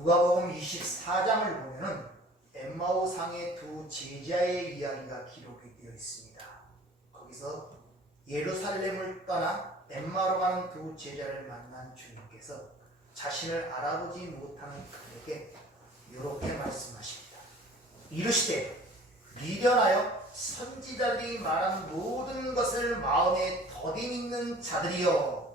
누가복음 24장을 보면은 엠마오상의 두 제자의 이야기가 기록이 되어 있습니다. 거기서 예루살렘을 떠나 엠마로 가는 두 제자를 만난 주님께서 자신을 알아보지 못하는 그들에게 이렇게 말씀하십니다. 이르시되 미련하여 선지자들이 말한 모든 것을 마음에 더디 믿는 자들이여,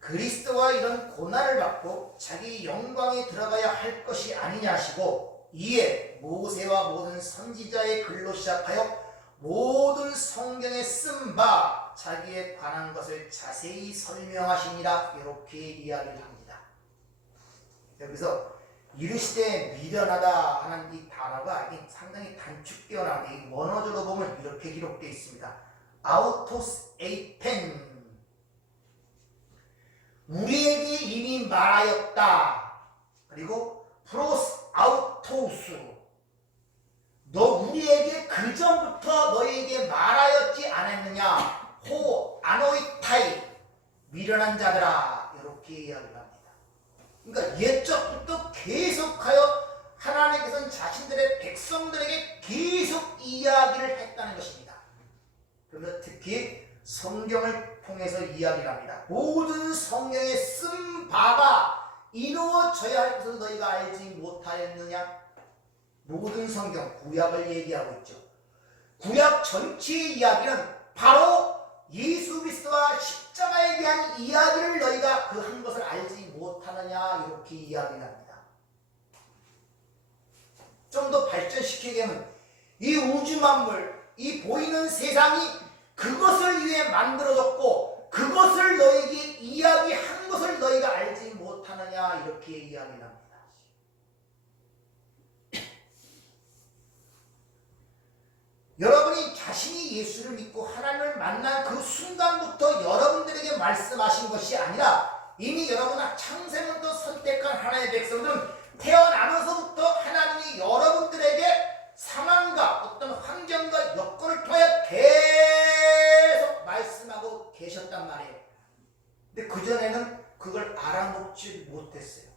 그리스도와 이런 고난을 받고 자기 영광에 들어가야 할 것이 아니냐 하시고, 이에 모세와 모든 선지자의 글로 시작하여 모든 성경에 쓴 바 자기에 관한 것을 자세히 설명하십니다. 이렇게 이야기를 합니다. 여기서 이르시되 미련하다 하는 이 단어가 상당히 단축되어 나오는데, 원어적으로 보면 이렇게 기록되어 있습니다. 아우토스 에이펜, 우리에게 이미 말하였다. 그리고 프로스 아우토스, 너 우리에게 그 전부터 너희에게 말하였지 않았느냐. 호 아노이타이, 미련한 자들아. 이렇게 이야기를 합니다. 그러니까 옛적부터 계속하여 하나님께서는 자신들의 백성들에게 계속 이야기를 했다는 것입니다. 그래서 특히 성경을 통해서 이야기를 합니다. 모든 성경에 쓴 바가 이루어져야 할 것을 너희가 알지 못하였느냐. 모든 성경, 구약을 얘기하고 있죠. 구약 전체의 이야기는 바로 예수 그리스도와 십자가에 대한 이야기를 너희가 그 한 것을 알지 못하느냐. 이렇게 이야기를 합니다. 좀 더 발전시키려면 이 우주 만물, 이 보이는 세상이 그것을 위해 만들어졌고 그것을 너에게 이야기한 것을 너희가 알지 못하느냐. 이렇게 이야기를 합니다. 여러분이 자신이 예수를 믿고 하나님을 만난 그 순간부터 여러분들에게 말씀하신 것이 아니라, 이미 여러분은 창세부터 선택한 하나님의 백성들은 태어나면서부터 하나님이 여러분들에게 상황과 어떤 환경과 여건을 통해 계속 말씀하고 계셨단 말이에요. 근데 그전에는 그걸 알아먹지 못했어요.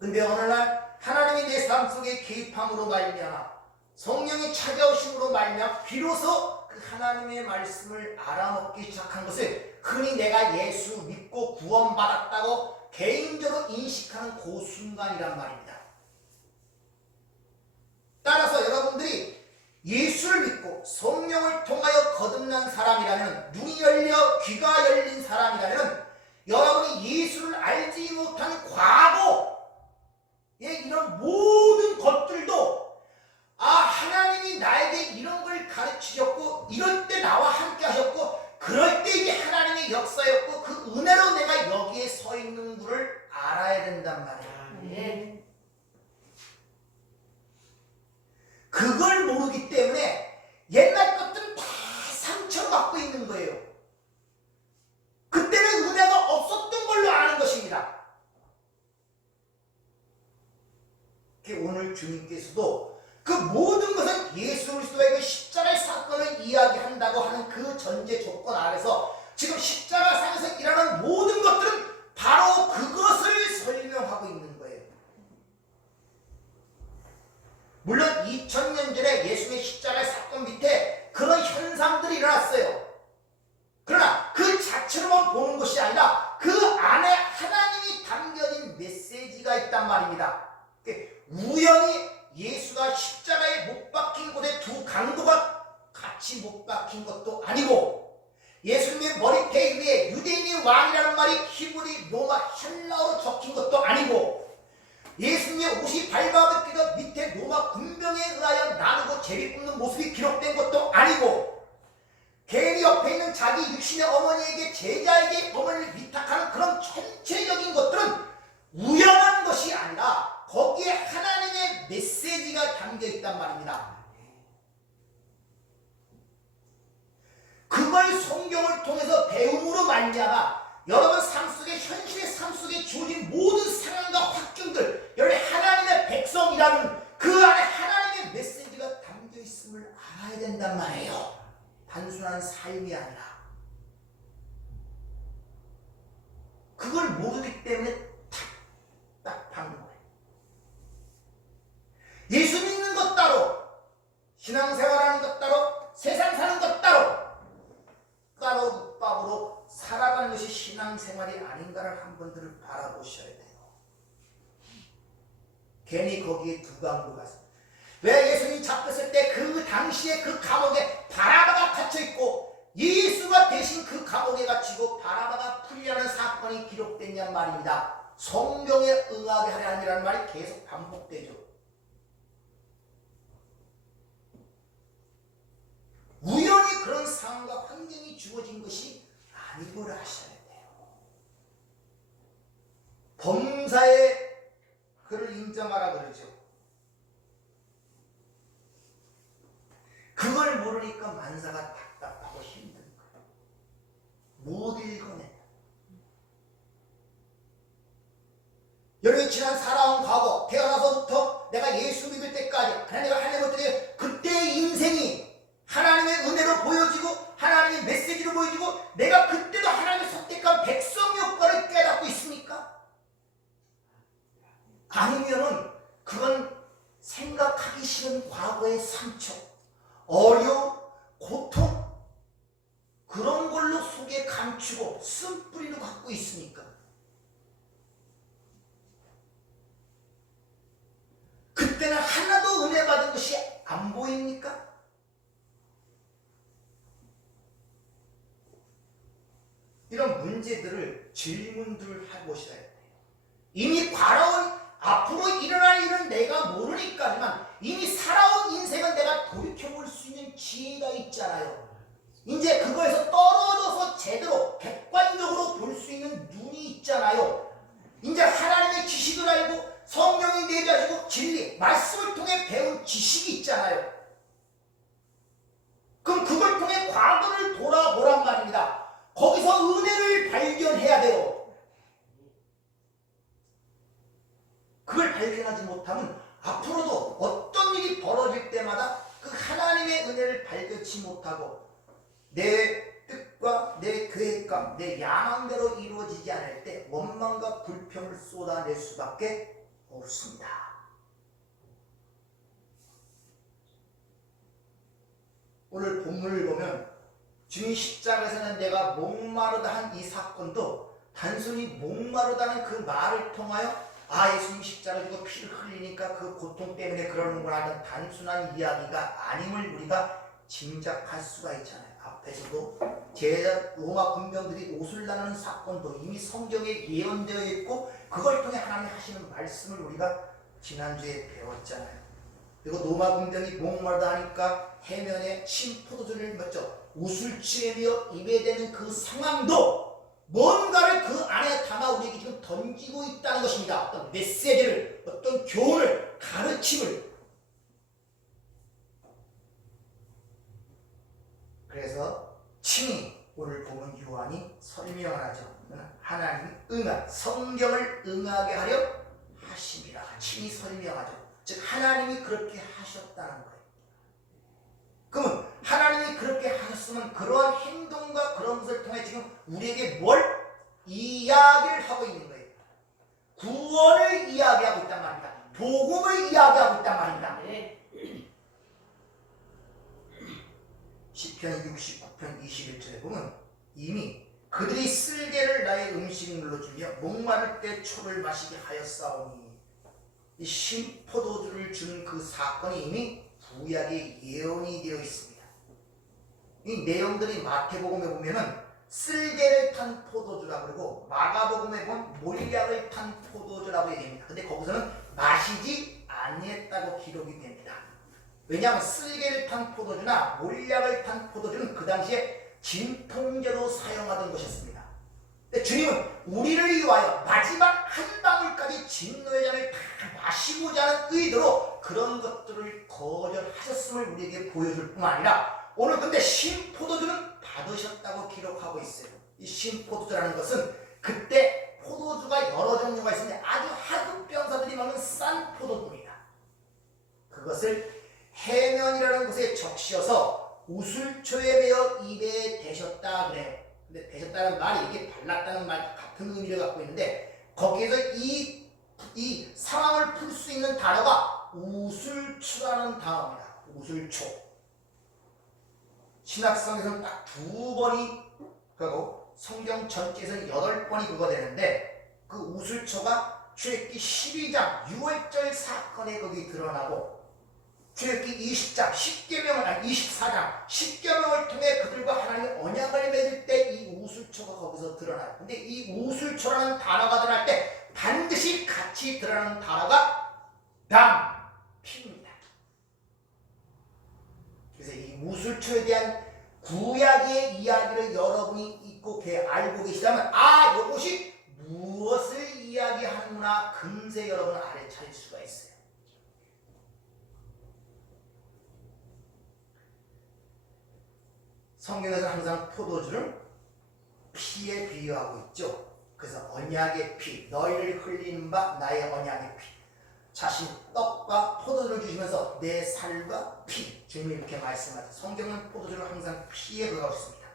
근데 어느 날 하나님이 내 삶 속에 개입함으로 말미암아, 성령이 찾아오심으로 말미암아 비로소 그 하나님의 말씀을 알아먹기 시작한 것을 흔히 내가 예수 믿고 구원받았다고 개인적으로 인식하는 그 순간이란 말입니다. 따라서 여러분들이 예수를 믿고 성령을 통하여 거듭난 사람이라면, 눈이 열려 귀가 열린 사람이라면, 여러분이 예수를 알지 못한 과거의 이런 모든 것들도 하나님이 나에게 이런 걸 가르치셨고, 이럴 때 나와 함께 하셨고, 그럴 때 이게 하나님의 역사였고, 그 은혜로 내가 여기에 서 있는 줄을 알아야 된단 말이에요. 네. 그걸 모르기 때문에 옛날 것들은 다 상처를 받고 있는 거예요. 그때는 은혜가 없었던 걸로 아는 것입니다. 오늘 주님께서도 그 모든 것은 예수 그리스도의 그 십자가의 사건을 이야기한다고 하는 그 전제 조건 아래서 지금 십자가상에서 일어나는 모든 것들은 바로 그것을 설명하고 있는 거예요. 물론 2000년 전에 예수의 십자가의 사건 밑에 그런 현상들이 일어났어요. 그러나 그 자체로만 보는 것이 아니라 그 안에 하나님이 담겨진 메시지가 있단 말입니다. 우연히 예수가 십자가에 못 박힌 곳에 두 강도가 같이 못 박힌 것도 아니고, 예수님의 머리패 위에 유대인의 왕이라는 말이 히브리, 로마, 헬라어로 적힌 것도 아니고, 예수님의 옷이 밟아벗겨져 밑에 로마 군병에 의하여 나누고 제비 굽는 모습이 기록된 것도 아니고, 괜히 옆에 있는 자기 육신의 어머니에게, 제자에게 어머니를 위탁하는 그런 전체적인 것들은 우연한 것이 아니라 거기에 하나님의 메시지가 담겨 있단 말입니다. 그걸 성경을 통해서 배움으로 말미암아 여러분 삶 속에, 현실의 삶 속에 주어진 모든 상황과 환경들, 여러분 하나님의 백성이라는 그 안에 하나님의 메시지가 담겨 있음을 알아야 된단 말이에요. 단순한 삶이 아니라. 그걸 모르기 때문에 답답한 거예요. 떡밥으로 살아가는 것이 신앙생활이 아닌가를 한번들 바라보셔야 돼요. 괜히 거기에 두강도 갔어요. 왜 예수님 잡혔을 때 그 당시에 그 감옥에 바라바가 갇혀있고 예수가 대신 그 감옥에 갇히고 바라바가 풀리라는 사건이 기록됐냔 말입니다. 성경에 응하게 하려 함이라는 말이 계속 반복되죠. 우연히 그런 상황과 환경이 주어진 것이 아니고를 하셔야 돼요. 범사에 그를 인정하라 그러죠. 그걸 모르니까 만사가 답답하고 힘든 거예요. 못 읽어내. 여러분이 지난 살아온 과거, 태어나서부터 내가 예수 믿을 때까지 하나님을 하는 것들이 그때의 인생이 하나님의 은혜로 보여지고 하나님의 메시지로 보여지고 내가 그때도 하나님의 선택한 백성 효과를 깨닫고 있습니까? 아니면은 그건 생각하기 싫은 과거의 상처, 어려움, 고통 그런 걸로 속에 감추고 쓴뿌리로 갖고 있으니까 그때는 하나도 은혜 받은 것이 안 보입니까? 이런 문제들을 질문들 해보셔야 돼요. 이미 과거온 앞으로 일어날 일은 내가 모르니까지만 이미 살아온 인생은 내가 돌이켜볼 수 있는 지혜가 있잖아요. 이제 그거에서 떨어져서 제대로 객관적으로 볼 수 있는 눈이 있잖아요. 이제 하나님의 지식을 알고 성령이 내가지고 진리, 말씀을 통해 배운 지식이 있잖아요. 그럼 그걸 통해 과거를 돌아보란 말입니다. 거기서 은혜를 발견해야 돼요. 그걸 발견하지 못하면 앞으로도 어떤 일이 벌어질 때마다 그 하나님의 은혜를 발견치 못하고 내 뜻과 내 계획과 내 야망대로 이루어지지 않을 때 원망과 불평을 쏟아낼 수밖에 없습니다. 오늘 본문을 보면 주님 십자가에서는 내가 목마르다 한 이 사건도 단순히 목마르다는 그 말을 통하여 예수님 십자가 지고 피를 흘리니까 그 고통 때문에 그러는구나 하는 단순한 이야기가 아님을 우리가 짐작할 수가 있잖아요. 앞에서도 제자 로마 군병들이 옷을 나누는 사건도 이미 성경에 예언되어 있고 그걸 통해 하나님이 하시는 말씀을 우리가 지난주에 배웠잖아요. 그리고 로마 군병이 목마르다 하니까 해면에 신포도주를 맺죠. 웃을 취하며 입에 대는 그 상황도 뭔가를 그 안에 담아 우리에게 지금 던지고 있다는 것입니다. 어떤 메시지를, 어떤 교훈을, 가르침을. 그래서 친히 오늘 보면 요한이 설명을 하죠. 하나님이 성경을 응하게 하려 하심이라 친히 설명하죠. 즉 하나님이 그렇게 하셨다는 거예요. 그러면 하나님이 그렇게 하셨으면 그러한 행동과 그런 것을 통해 지금 우리에게 뭘 이야기를 하고 있는 거예요. 구원을 이야기하고 있단 말입니다. 복음을 이야기하고 있단 말입니다. 시편 69편 21절에 보면 이미 그들이 쓸개를 나의 음식물로 주며 목마를 때 초를 마시게 하였사오니 이 신포도주를 준 그 사건이 이미 구약의 예언이 되어 있습니다. 이 내용들이 마태복음에 보면은 쓸개를 탄 포도주라고 그러고 마가복음에 보면 몰약을 탄 포도주라고 얘기합니다. 근데 거기서는 마시지 아니했다고 기록이 됩니다. 왜냐하면 쓸개를 탄 포도주나 몰약을 탄 포도주는 그 당시에 진통제로 사용하던 것이었습니다. 근데 주님은 우리를 위하여 마지막 한 방울까지 진노의 잔을 다 마시고자 하는 의도로 그런 것들을 거절하셨음을 우리에게 보여줄 뿐만 아니라 오늘 근데 신포도주는 받으셨다고 기록하고 있어요. 이 신포도주라는 것은 그때 포도주가 여러 종류가 있는데 아주 하급 병사들이 먹는 싼 포도주입니다. 그것을 해면이라는 곳에 적시어서 우술초에 매어 입에 대셨다 그래요. 근데 대셨다는 말이 이게 발랐다는 말 같은 의미를 갖고 있는데 거기에서 이 상황을 풀 수 있는 단어가 우술초라는 단어입니다. 우술초. 신학성에서는 딱 두 번이 그리고 성경 전체에서 8번이 그거 되는데 그 우슬초가 출애굽기 12장 6월절 사건에 거기 드러나고 출애굽기 20장 24장 10계명을 통해 그들과 하나님의 언약을 맺을 때 이 우슬초가 거기서 드러나요. 근데 이 우슬초라는 단어가 드러날 때 반드시 같이 드러나는 단어가 피입니다. 그래서 이 우슬초에 대한 구약의 이야기를 여러분이 있고 알고 계시다면 이것이 무엇을 이야기하는구나 금세 여러분 알아차릴 수가 있어요. 성경에서 항상 포도주를 피에 비유하고 있죠. 그래서 언약의 피, 너희를 흘리는 바 나의 언약의 피. 자신 떡과 포도주를 주시면서 내 살과 피, 주님이 이렇게 말씀하죠. 성경은 포도주를 항상 피에 그어가고 있습니다.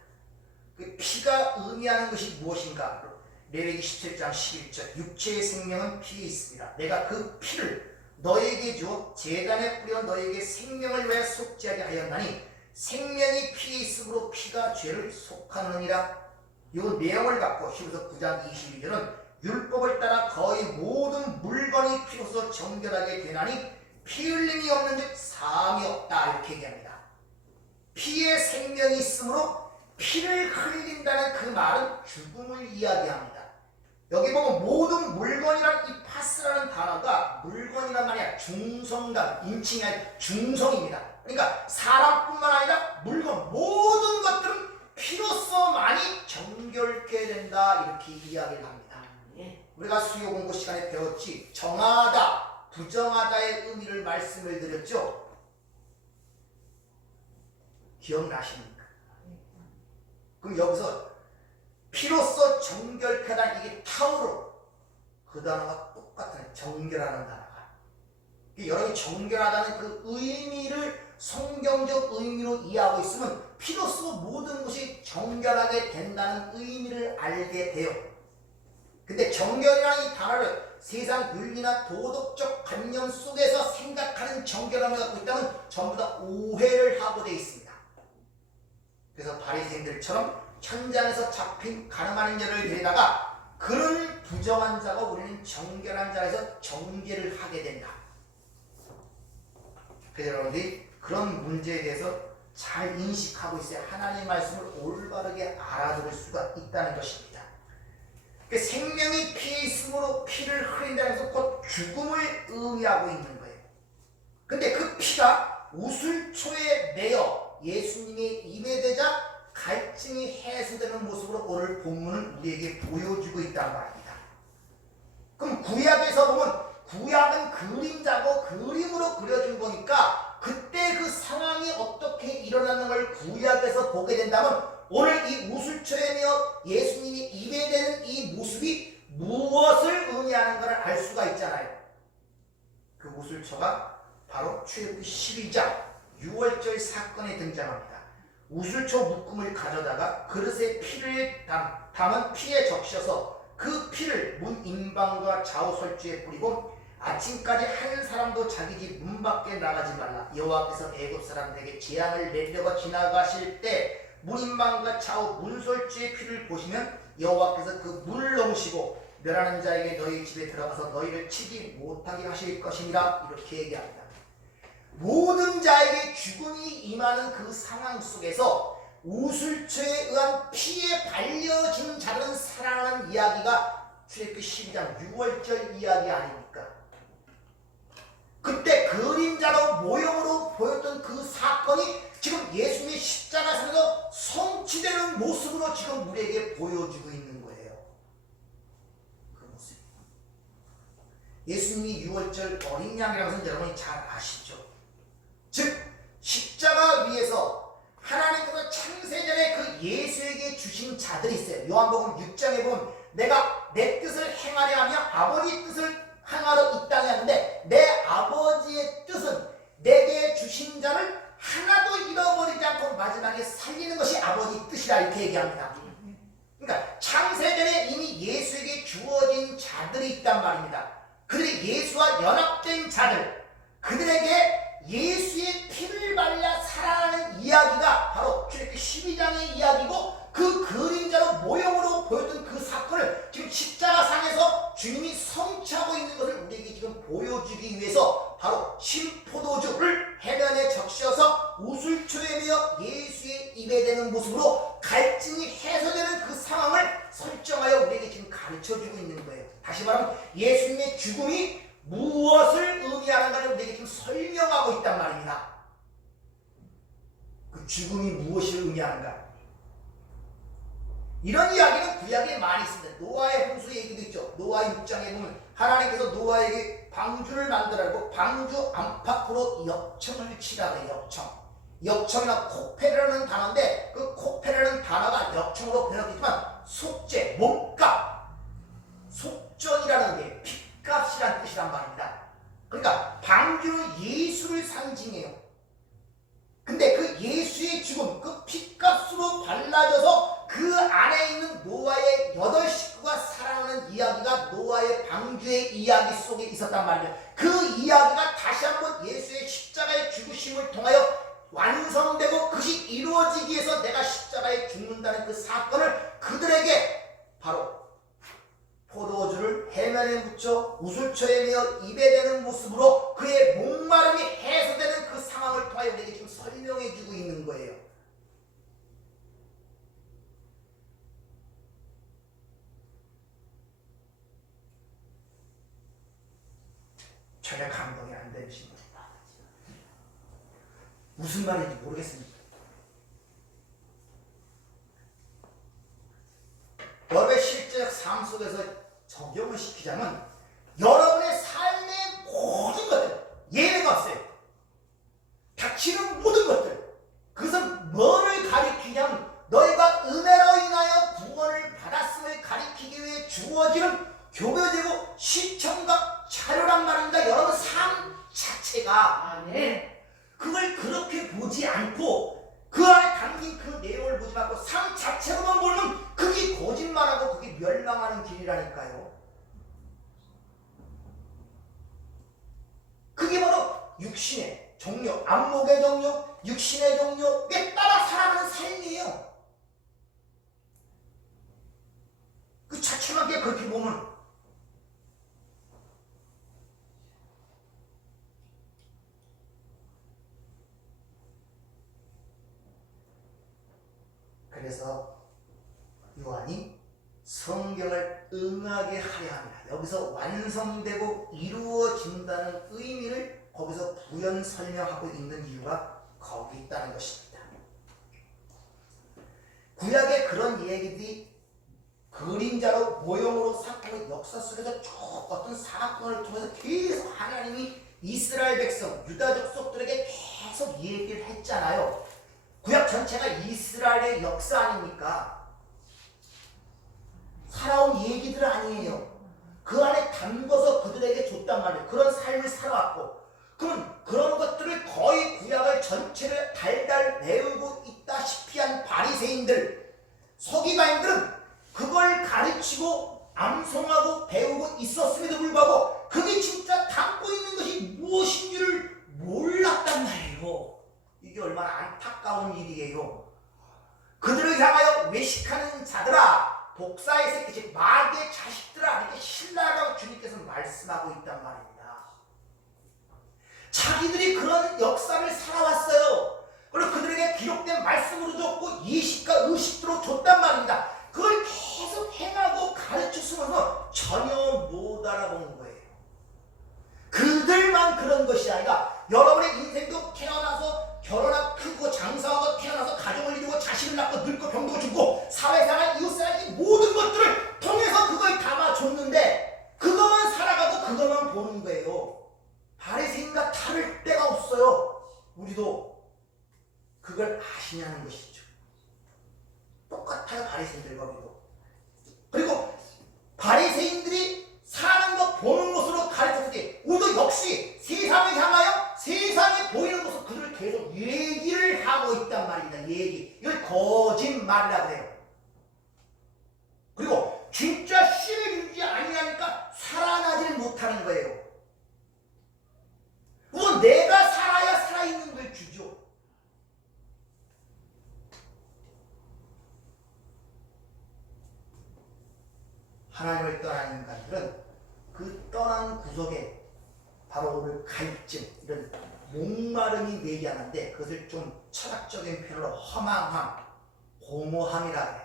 그 피가 의미하는 것이 무엇인가? 레위기 17장 11절 육체의 생명은 피에 있습니다. 내가 그 피를 너에게 주어 제단에 뿌려 너에게 생명을 위하여 속죄하게 하였나니 생명이 피에 있으므로 피가 죄를 속하느니라. 이 내용을 갖고 히브리서 9장 22절은 율법을 따라 거의 모든 물건이 피로서 정결하게 되나니 피 흘림이 없는 즉 사함이 없다 이렇게 얘기합니다. 피에 생명이 있으므로 피를 흘린다는 그 말은 죽음을 이야기합니다. 여기 보면 모든 물건이란 이 파스라는 단어가 물건이란 말이 아니라 중성단, 인칭이 아니라 중성입니다. 그러니까 사람뿐만 아니라 물건 모든 것들은 피로서만이 정결케 된다 이렇게 이야기를 합니다. 우리가 수요 공부 시간에 배웠지 정하다, 부정하다의 의미를 말씀을 드렸죠. 기억나십니까? 그럼 여기서 피로서 정결케다 이게 타우로 그 단어가 똑같은 정결하는 단어가 여러분이 정결하다는 그 의미를 성경적 의미로 이해하고 있으면 피로써 모든 것이 정결하게 된다는 의미를 알게 돼요. 근데 정결이라는 이 단어를 세상 윤리나 도덕적 관념 속에서 생각하는 정결함을 갖고 있다면 전부 다 오해를 하고 되어 있습니다. 그래서 바리새인들처럼 현장에서 잡힌 가늠하는 자를 데려다가 그런 부정한 자가 우리는 정결한 자에서 정죄를 하게 된다. 그래서 여러분들이 그런 문제에 대해서 잘 인식하고 있어야 하나님의 말씀을 올바르게 알아들을 수가 있다는 것입니다. 생명이 피에 있으므로 피를 흘린다는 것은 곧 죽음을 의미하고 있는 거예요. 근데 그 피가 우슬초에 매여 예수님의 입에 대자 갈증이 해소되는 모습으로 오늘 본문은 우리에게 보여주고 있단 말입니다. 그럼 구약에서 보면 구약은 그림자고 그림으로 그려준 거니까 그때 그 상황이 어떻게 일어나는 걸 구약에서 보게 된다면 오늘 이 우슬초에 매여 예수님이 입에 대는 이 모습이 무엇을 의미하는가를 알 수가 있잖아요. 그 우슬초가 바로 출애굽기 12장 6월절 사건에 등장합니다. 우슬초 묶음을 가져다가 그릇에 피를 담은 피에 적셔서 그 피를 문 인방과 좌우 설주에 뿌리고 아침까지 한 사람도 자기 집 문 밖에 나가지 말라. 여호와께서 애굽 사람들에게 재앙을 내려고 지나가실 때 문 인방과 좌우 문설주의 피를 보시면 여호와께서 그 문을 넘으시고 멸하는 자에게 너희 집에 들어가서 너희를 치지 못하게 하실 것이니라 이렇게 얘기합니다. 모든 자에게 죽음이 임하는 그 상황 속에서 우슬초에 의한 피에 발려진 자들은 살아나는 이야기가 출애굽기 12장 6월절 이야기 아닙니까? 그때 그림자로 모형으로 보였던 그 사건이 지금 예수님의 십자가에서 성취되는 모습으로 지금 우리에게 보여주고 있는 거예요. 그 모습. 예수님이 6월절 어린 양이라는 것은 여러분이 잘 아시죠? 즉 십자가 위에서 하나님께서 창세전에 그 예수에게 주신 자들이 있어요. 요한복음 6장에 보면 내가 내 뜻을 행하려 하며 아버지 뜻을 행하러 이 땅에 왔는데 내 아버지의 뜻은 내게 주신 자를 하나도 잃어버리지 않고 마지막에 살리는 것이 아버지 뜻이라 이렇게 얘기합니다. 그러니까 창세전에 이미 예수에게 주어진 자들이 있단 말입니다. 그들이 예수와 연합된 자들, 그들에게 예수의 피를 발라 살아나는 이야기가 바로 출애굽기 12장의 이야기고 그 그림자로 가르쳐주고 있는 거예요. 다시 말하면 예수님의 죽음이 무엇을 의미하는가를 우리에게 좀 설명하고 있단 말입니다. 그 죽음이 무엇을 의미하는가? 이런 이야기는 구약에 많이 있습니다. 노아의 홍수 얘기도 있죠. 노아 6장에 보면 하나님께서 노아에게 방주를 만들라고 방주 안팎으로 역청을 치라고 해요. 역청이나 코페라는 단어인데 그 코페라는 단어가 역청으로 번역되지만 속죄, 몸값, 속전이라는 게 핏값이라는 뜻이란 말입니다. 그러니까 방주는 예수를 상징해요. 근데 그 예수의 죽음, 그 핏값으로 발라져서 그 안에 있는 노아의 8식구가 살아나는 이야기가 노아의 방주의 이야기 속에 있었단 말이에요. 그 이야기가 다시 한번 예수의 십자가의 죽으심을 통하여 완성되고 그것이 이루어지기 위해서 내가 십자가에 죽는다는 그 사건을 그들에게 바로 포도주를 해면에 묻혀 우술초에 매어 입에 대는 모습으로 그의 목마름이 해소되는 그 상황을 통하여 우리에게 지금 설명해 주고 있는 거예요. 전혀 감동이 안 되는 신분. 무슨 말인지 모르겠습니다. 여러분의 실제적 삶 속에서 적용을 시키자면 여러분의 삶의 모든 것들, 예외가 없어요. 닥치는 모든 것들, 그것은 뭐를 가리키냐면 너희가 은혜로 인하여 구원을 받았음을 가리키기 위해 주어지는 교묘되고 시청각 자료란 말입니다. 여러분 삶 자체가 그걸 그렇게 보지 않고 그 안에 담긴 그 내용을 보지 않고 삶 자체로만 보면 그게 거짓말하고 그게 멸망하는 길이라니까요. 그게 바로 육신의 정욕, 안목의 정욕, 육신의 정욕에 따라 살아가는 삶이에요. 그 자체만 그렇게 보면 그래서 요한이 성경을 응하게 하려 합니다. 여기서 완성되고 이루어진다는 의미를 거기서 부연 설명하고 있는 이유가 거기 있다는 것입니다. 구약의 그런 얘기들이 그림자로 모형으로 사건의 역사 속에서 쭉 어떤 사건을 통해서 계속 하나님이 이스라엘 백성, 유다족 속들에게 계속 얘기를 했잖아요. 구약 전체가 이스라엘의 역사 아닙니까? 살아온 얘기들 아니에요. 그 안에 담궈서 그들에게 줬단 말이에요. 그런 삶을 살아왔고, 그럼 그런 것들을 거의 구약을 전체를 달달 외우고 있다시피 한 바리새인들, 서기관들은 그걸 가르치고 암송하고 배우고 있었음에도 불구하고 그게 진짜 담고 있는 것이 무엇인지를 몰랐단 말이에요. 이게 얼마나 안타까운 일이에요. 그들을 향하여 외식하는 자들아, 독사의 새끼, 즉 마귀의 자식들아, 이렇게 신라라고 주님께서 말씀하고 있단 말입니다. 자기들이 그런 역사를 살아왔어요. 그리고 그들에게 기록된 말씀으로 줬고 예식과 의식으로 줬단 말입니다. 그걸 계속 행하고 가르쳤으면서 전혀 못 알아보는 거예요. 그들만 그런 것이 아니라 여러분의 인생도 태어나서 결혼하고 크고 장사하고 태어나서 가정을 이루고 자식을 낳고 늙고 병들고 죽고 사회생활, 이웃생활, 이 모든 것들을 통해서 그걸 담아줬는데 그것만 살아가고 그것만 보는 거예요. 바리새인과 다를 데가 없어요. 우리도 그걸 아시냐는 것이죠. 똑같아요. 바리새인들과 우리도. 그리고 바리새인들이 사는 것 보는 것으로 가르쳤을 때 우리도 역시 세상을 향하여 세상에 보이는 것으로 그들을 계속 얘기를 하고 있단 말입니다. 얘기. 이걸 거짓말이라고 해요. 그리고 진짜 신을 이루지 아니하니까 살아나질 못하는 거예요. 뭐 내가 살아야 살아있는 걸 주죠. 하나님을 떠난 인간들은 그 떠난 구석에 바로 오늘 갈증, 이런 목마름이 내기하는데 그것을 좀 철학적인 표현으로 허망함, 공허함이라 해요.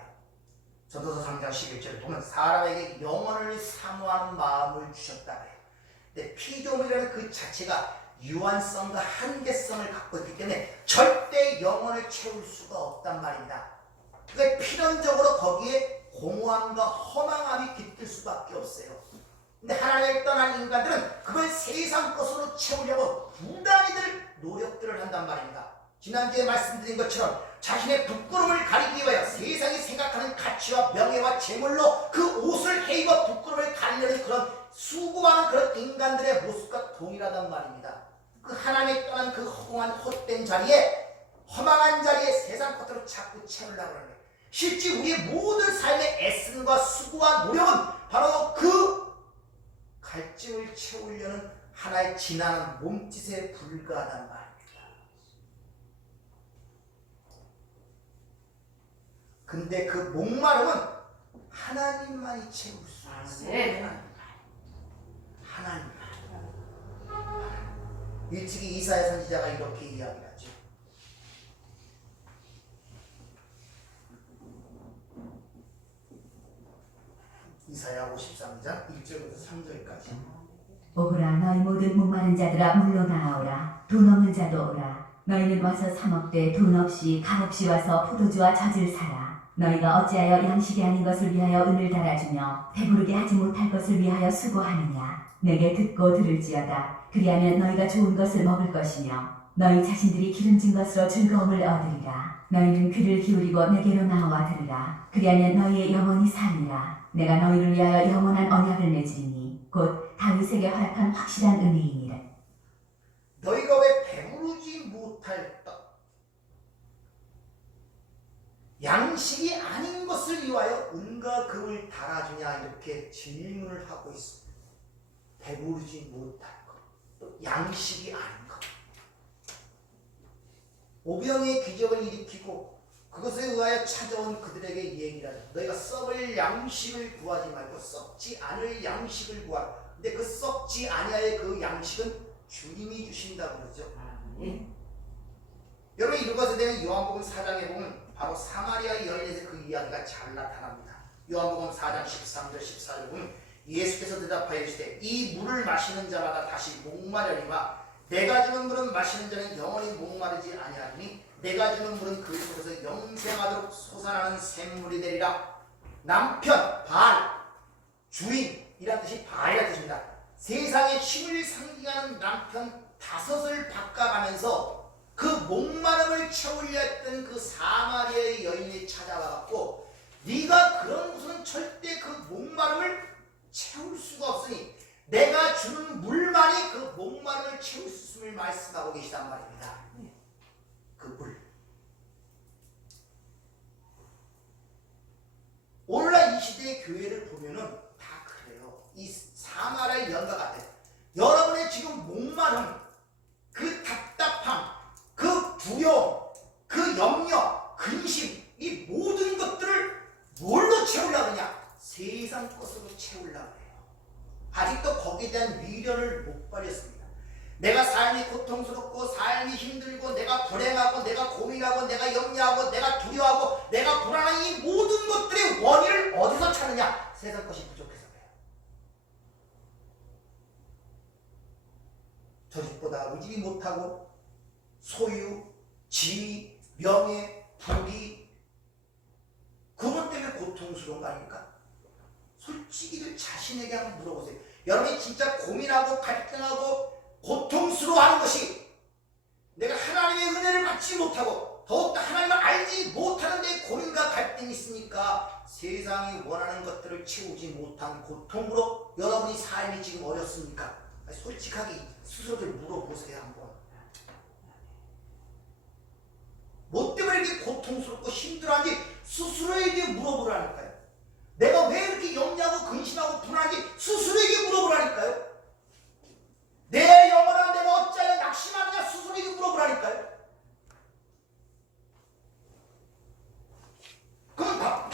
전도서 3장 3장 11절에 보면 사람에게 영혼을 사모하는 마음을 주셨다 그래요. 근데 피조물이라는 그 자체가 유한성과 한계성을 갖고 있기 때문에 절대 영혼을 채울 수가 없단 말입니다. 그러니까 필연적으로 거기에 공허함과 허망함이 깃들 수밖에 없어요. 근데 하나님을 떠난 인간들은 그걸 세상 것으로 채우려고 부단히들 노력들을 한단 말입니다. 지난주에 말씀드린 것처럼 자신의 부끄러움을 가리기 위하여 세상이 생각하는 가치와 명예와 재물로 그 옷을 해입어 부끄러움을 가리려는 그런 수고하는 그런 인간들의 모습과 동일하단 말입니다. 그 하나님을 떠난 그 허공한 헛된 자리에, 허망한 자리에 세상 것들을 자꾸 채우려고 하는 거예요. 실제 우리의 모든 삶의 애씀과 수고와 노력은 바로 그 갈증을 채우려는 하나의 지나는 몸짓에 불과하단 말입니다. 근데 그 목마름은 하나님만이 채울 수 있어요. 하나님만. 일찍이 이사야 선지자가 이렇게 이야기하죠. 이사야 53장 1절부터 3절까지. 오라 너희 모든 목마른 자들아 물러나오라. 돈 없는 자도 오라. 너희는 와서 사 먹되 돈 없이 값 없이 와서 포도주와 젖을 사라. 너희가 어찌하여 양식이 아닌 것을 위하여 은을 달아주며 배부르게 하지 못할 것을 위하여 수고하느냐. 내게 듣고 들을지어다. 그리하면 너희가 좋은 것을 먹을 것이며 너희 자신들이 기름진 것으로 즐거움을 얻으리라. 너희는 귀를 기울이고 내게로 나와 들으라. 그리하면 너희의 영혼이 살리라. 내가 너희를 위하여 영원한 언약을 맺으리니 곧 다윗에게 허락한 확실한 은혜이니라. 너희가 왜 배부르지 못할 떡, 양식이 아닌 것을 위하여 은과 금을 달아주냐, 이렇게 질문을 하고 있습니다. 배부르지 못할 것, 또 양식이 아닌 것, 오병의 기적을 일으키고 그것에 의하여 찾아온 그들에게 얘기를 하죠. 너희가 썩을 양식을 구하지 말고 썩지 않을 양식을 구하라. 근데 그 썩지 아니하의 그 양식은 주님이 주신다고 그러죠. 여러분, 이것에 대한 요한복음 4장에 보면 바로 사마리아 여인에서 그 이야기가 잘 나타납니다. 요한복음 4장 13절 14절 보면 예수께서 대답하여 이르시되 이 물을 마시는 자마다 다시 목마르리와 내가 주는 물은 마시는 자는 영원히 목마르지 아니하니 내가 주는 물은 그 속에서 영생하도록 솟아나는 샘물이 되리라. 남편, 발, 주인이란 뜻이 발이라는 뜻입니다. 세상의 힘을 상징하는 남편 5을 바꿔가면서 그 목마름을 채우려 했던 그 사마리아의 여인이 찾아와갖고 네가 그런 곳은 절대 그 목마름을 채울 수가 없으니 내가 주는 물만이 그 목마름을 채울 수 있음을 말씀하고 계시단 말입니다. 그 물. 오늘날 이 시대의 교회를 보면은 다 그래요. 이 사마리아의 여인과 같아요. 여러분의 지금 목마름, 그 답답함, 그 두려움, 그 염려, 근심, 이 모든 것들을 뭘로 채우려고 하냐? 세상 것으로 채우려고 해요. 아직도 거기에 대한 미련을 못 버렸습니다. 내가 삶이 고통스럽고 삶이 힘들고 내가 불행하고 내가 고민하고 내가 염려하고 내가 두려워하고 내가 불안한 이 모든 것들의 원인을 어디서 찾느냐? 세상 것이 부족해서 그래요. 저 집보다 의지 못하고 소유, 지위, 명예, 부귀, 그것 때문에 고통스러운 거 아닙니까? 솔직히 자신에게 한번 물어보세요. 여러분이 진짜 고민하고 갈등하고 고통스러워하는 것이 내가 하나님의 은혜를 받지 못하고 더욱더 하나님을 알지 못하는 데 고민과 갈등이 있으니까 세상이 원하는 것들을 채우지 못한 고통으로 여러분이 삶이 지금 어렵습니까? 솔직하게 스스로들 물어보세요. 한번. 뭐 때문에 이렇게 고통스럽고 힘들어하는지 스스로에게 물어보라니까요. 내가 왜 이렇게 염려하고 근심하고 불안한지 스스로에게 물어보라니까요. 내 영혼아 내가 어찌하여 낙심하느냐 스스로에게 물어보라니까요. 그럼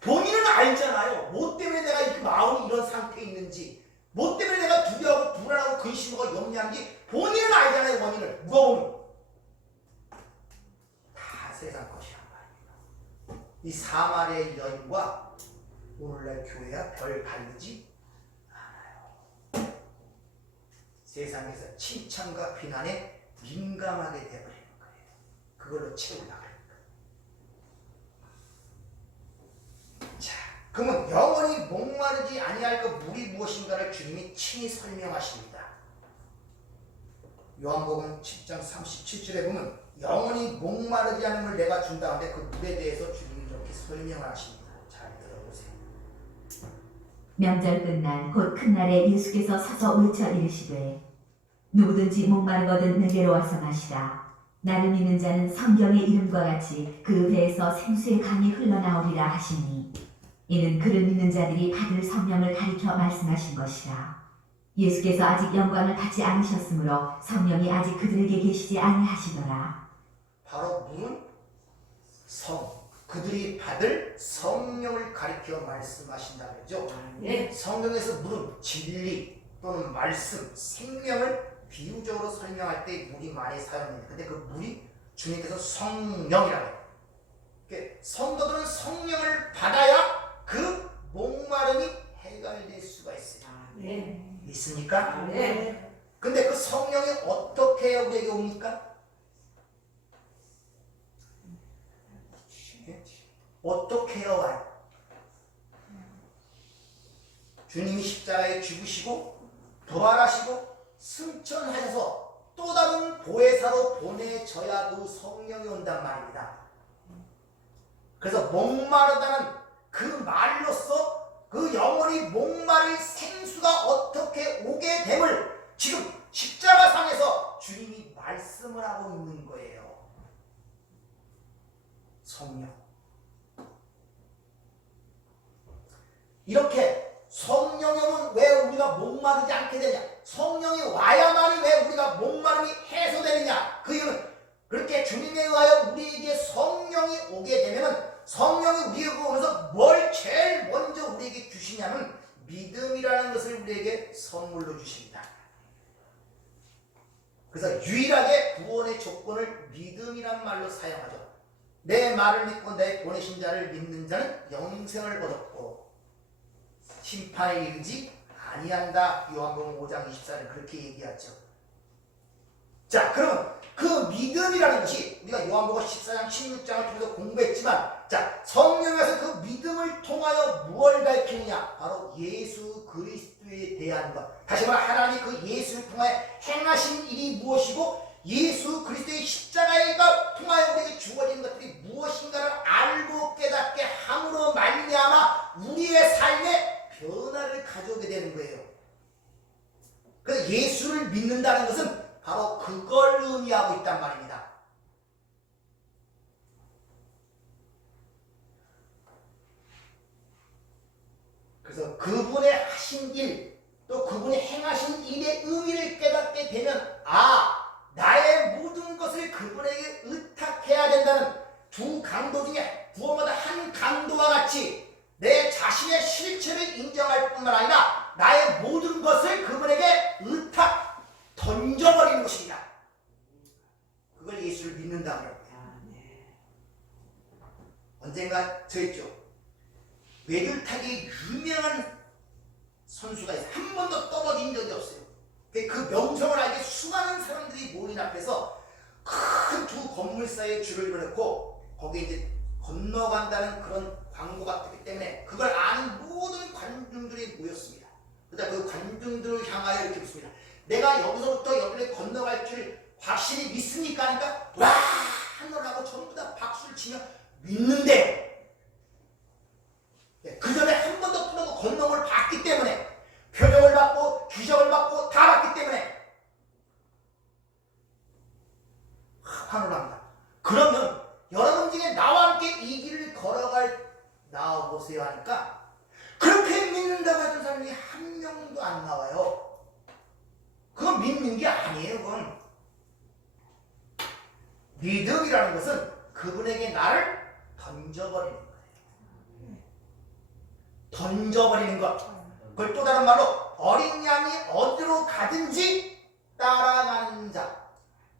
본인은 알잖아요. 뭐 때문에 내가 이렇게 마음이 이런 상태에 있는지, 뭐 때문에 내가 두려워하고 불안하고 근심하고 염려한지 본인은 알잖아요. 원인을 물어보면 다 세상 것이란 말입니다. 이 사마리아의 여인과 오늘날 교회야 별 다르지 않아요. 세상에서 칭찬과 비난에 민감하게 되어버리는 거예요. 그걸로 채우려고 합니다. 자, 그러면 영원히 목마르지 아니할 그 물이 무엇인가를 주님이 친히 설명하십니다. 요한복음 10장 37절에 보면 영원히 목마르지 않은 물 내가 준다 하는데 그 물에 대해서 주님이 이렇게 설명을 하십니다. 잘 들어보세요. 명절 끝날 곧 큰 날에 예수께서 서서 외쳐 이르시되 누구든지 목마르거든 내게로 와서 마시라. 나를 믿는 자는 성경의 이름과 같이 그 배에서 생수의 강이 흘러나오리라 하시니 이는 그를 믿는 자들이 받을 성령을 가리켜 말씀하신 것이라. 예수께서 아직 영광을 받지 않으셨으므로 성령이 아직 그들에게 계시지 아니하시더라. 바로 물은 그들이 받을 성령을 가리켜 말씀하신다 그러죠. 네. 성경에서 물은 진리 또는 말씀, 생명을 비유적으로 설명할 때 물이 많이 사용됩니다. 근데 그 물이 주님께서 성령이라고 해요. 성도들은 성령을 받아야 그 목마름이 해결될 수가 있어요. 네. 있습니까? 네. 근데 그 성령이 어떻게 우리에게 옵니까? 어떻게 와요? 주님이 십자가에 죽으시고 부활하시고 승천하셔서 또 다른 보혜사로 보내져야 그 성령이 온단 말입니다. 그래서 목마르다는 그 말로써 그 영원히 목마를 생수가 어떻게 오게 됨을 지금 십자가상에서 주님이 말씀을 하고 있는 거예요. 성령. 이렇게 성령이 오면 왜 우리가 목마르지 않게 되냐? 성령이 와야만이 왜 우리가 목마름이 해소되느냐? 그 이유는 그렇게 주님에 의하여 우리에게 성령이 오게 되면은 성령이 우리에게 오면서 뭘 제일 먼저 우리에게 주시냐면 믿음이라는 것을 우리에게 선물로 주십니다. 그래서 유일하게 구원의 조건을 믿음이란 말로 사용하죠. 내 말을 믿고 내 보내신 자를 믿는 자는 영생을 얻었고 심판에 이르지 아니한다. 요한복음 5장 24절에 그렇게 얘기하죠. 자, 그러면 그 믿음이라는 것이 우리가 요한복음 14장 16장을 통해서 공부했지만 자, 성령에서 그 믿음을 통하여 무엇을 가르치느냐? 바로 예수 그리스도에 대한 것. 다시 말해 하나님 그 예수를 통하여 행하신 일이 무엇이고 예수 그리스도의 십자가가 통하여 우리에게 주어진 것들이 무엇인가를 알고 깨닫게 함으로 말미암아 우리의 삶에 변화를 가져오게 되는 거예요. 그래서 예수를 믿는다는 것은 바로 그걸 의미하고 있단 말입니다. 그래서 그분의 하신 일, 또 그분이 행하신 일의 의미를 깨닫게 되면 나의 모든 것을 그분에게 의탁해야 된다는 두 강도 중에 무엇보다 한 강도와 같이 내 자신의 실체를 인정할 뿐만 아니라 나의 모든 것을 그분에게 의탁 던져버리는 것입니다. 그걸 예수를 믿는다고 합니다. 언젠가 저했죠. 외줄타기 유명한 선수가 있어요. 한 번도 떨어진 적이 없어요. 그 명성을 알게 수많은 사람들이 모인 앞에서 큰 두 건물 사이에 줄을 이뤄놓고 거기에 이제 건너간다는 그런 광고가 뜨기 때문에 그걸 아는 모든 관중들이 모였습니다. 그러다 그 관중들을 향하여 이렇게 묻습니다. 내가 여기서부터 여기를 건너갈 줄 확실히 믿습니까? 하니까 와! 하느라고 전부 다 박수를 치며 믿는데 그 전에 한 번도 뚫고 건너을 봤기 때문에 표정을 받고 기적을 받고 다 봤기 때문에 환호를 합니다. 그러면 여러분 중에 나와 함께 이 길을 걸어갈 나와보세요 하니까 그렇게 믿는다고 하던 사람이 한 명도 안 나와요. 그건 믿는 게 아니에요. 그건 믿음이라는 것은 그분에게 나를 던져버리는 거예요. 던져버리는 것. 그걸 또 다른 말로 어린 양이 어디로 가든지 따라가는 자.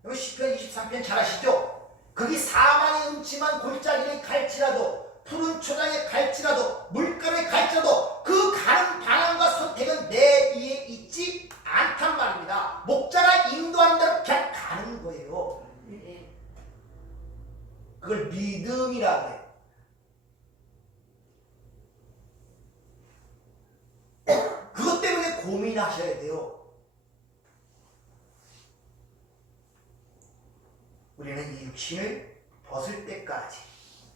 여러분 시편 23편 잘 아시죠? 거기 사망의 음침한 골짜기를 갈지라도 푸른 초장에 갈지라도 물가를 갈지라도 고민하셔야 돼요. 우리는 이 육신을 벗을 때까지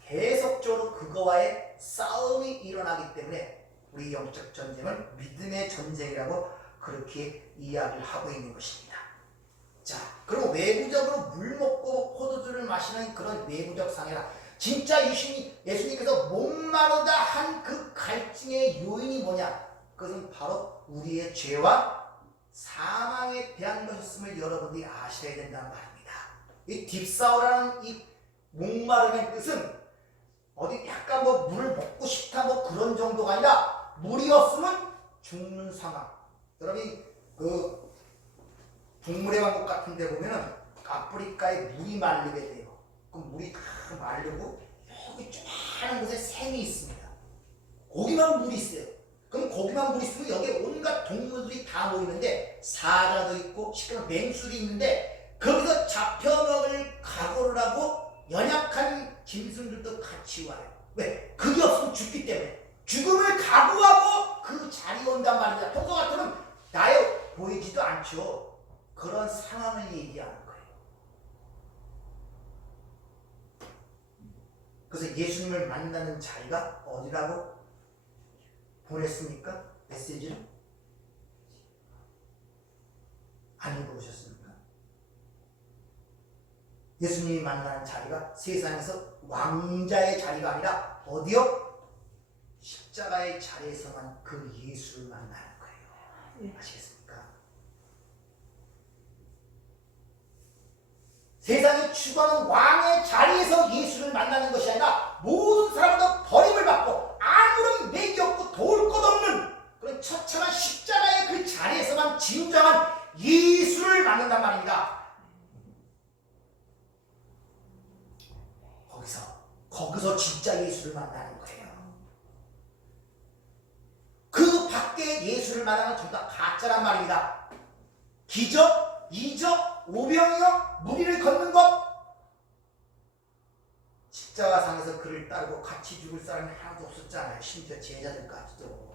계속적으로 그거와의 싸움이 일어나기 때문에 우리 영적 전쟁은 믿음의 전쟁이라고 그렇게 이야기를 하고 있는 것입니다. 자, 그리고 외부적으로 물 먹고 포도주를 마시는 그런 외부적 상해라. 진짜 예수님께서 목마르다 한 그 갈증의 요인이 뭐냐? 그것은 바로 우리의 죄와 사망에 대한 것이었음을 여러분들이 아셔야 된다는 말입니다. 이 딥사우라는 이 목마름의 뜻은 어디 약간 뭐 물을 먹고 싶다 뭐 그런 정도가 아니라 물이 없으면 죽는 상황. 여러분이 그 동물의 왕국 같은 데 보면은 아프리카에 물이 마르게 돼요. 그럼 물이 다 마르고 여기 조그마한 곳에 샘이 있습니다. 거기만 물이 있어요. 그럼 거기만 물이 있으면 여기에 온갖 동물들이 다 모이는데 사자도 있고 시끄러운 맹수도 있는데 거기서 잡혀먹을 각오를 하고 연약한 짐승들도 같이 와요. 왜? 그게 없으면 죽기 때문에. 죽음을 각오하고 그 자리에 온단 말입니다. 평소 같으면 나에 보이지도 않죠. 그런 상황을 얘기하는 거예요. 그래서 예수님을 만나는 자리가 어디라고 보냈습니까? 메시지를? 안 읽어보셨습니까? 예수님이 만나는 자리가 세상에서 왕자의 자리가 아니라 어디요? 십자가의 자리에서만 그 예수를 만나는 거예요. 아시겠습니까? 세상이 추구하는 왕의 자리에서 예수를 만나는 것이 아니라 모든 사람도 버림을 받고 아무런 맥이 없고 도울 것 없는 그런 처참한 십자가의 그 자리에서만 진정한 예수를 만난단 말입니다. 거기서 진짜 예수를 만나는 거예요. 그 밖에 예수를 만나는 전부 다 가짜란 말입니다. 기적, 이적, 오병이어, 무리를 걷는 것, 십자가상에서 그를 따르고 같이 죽을 사람이 하나도 없었잖아요. 심지어 제자들까지도.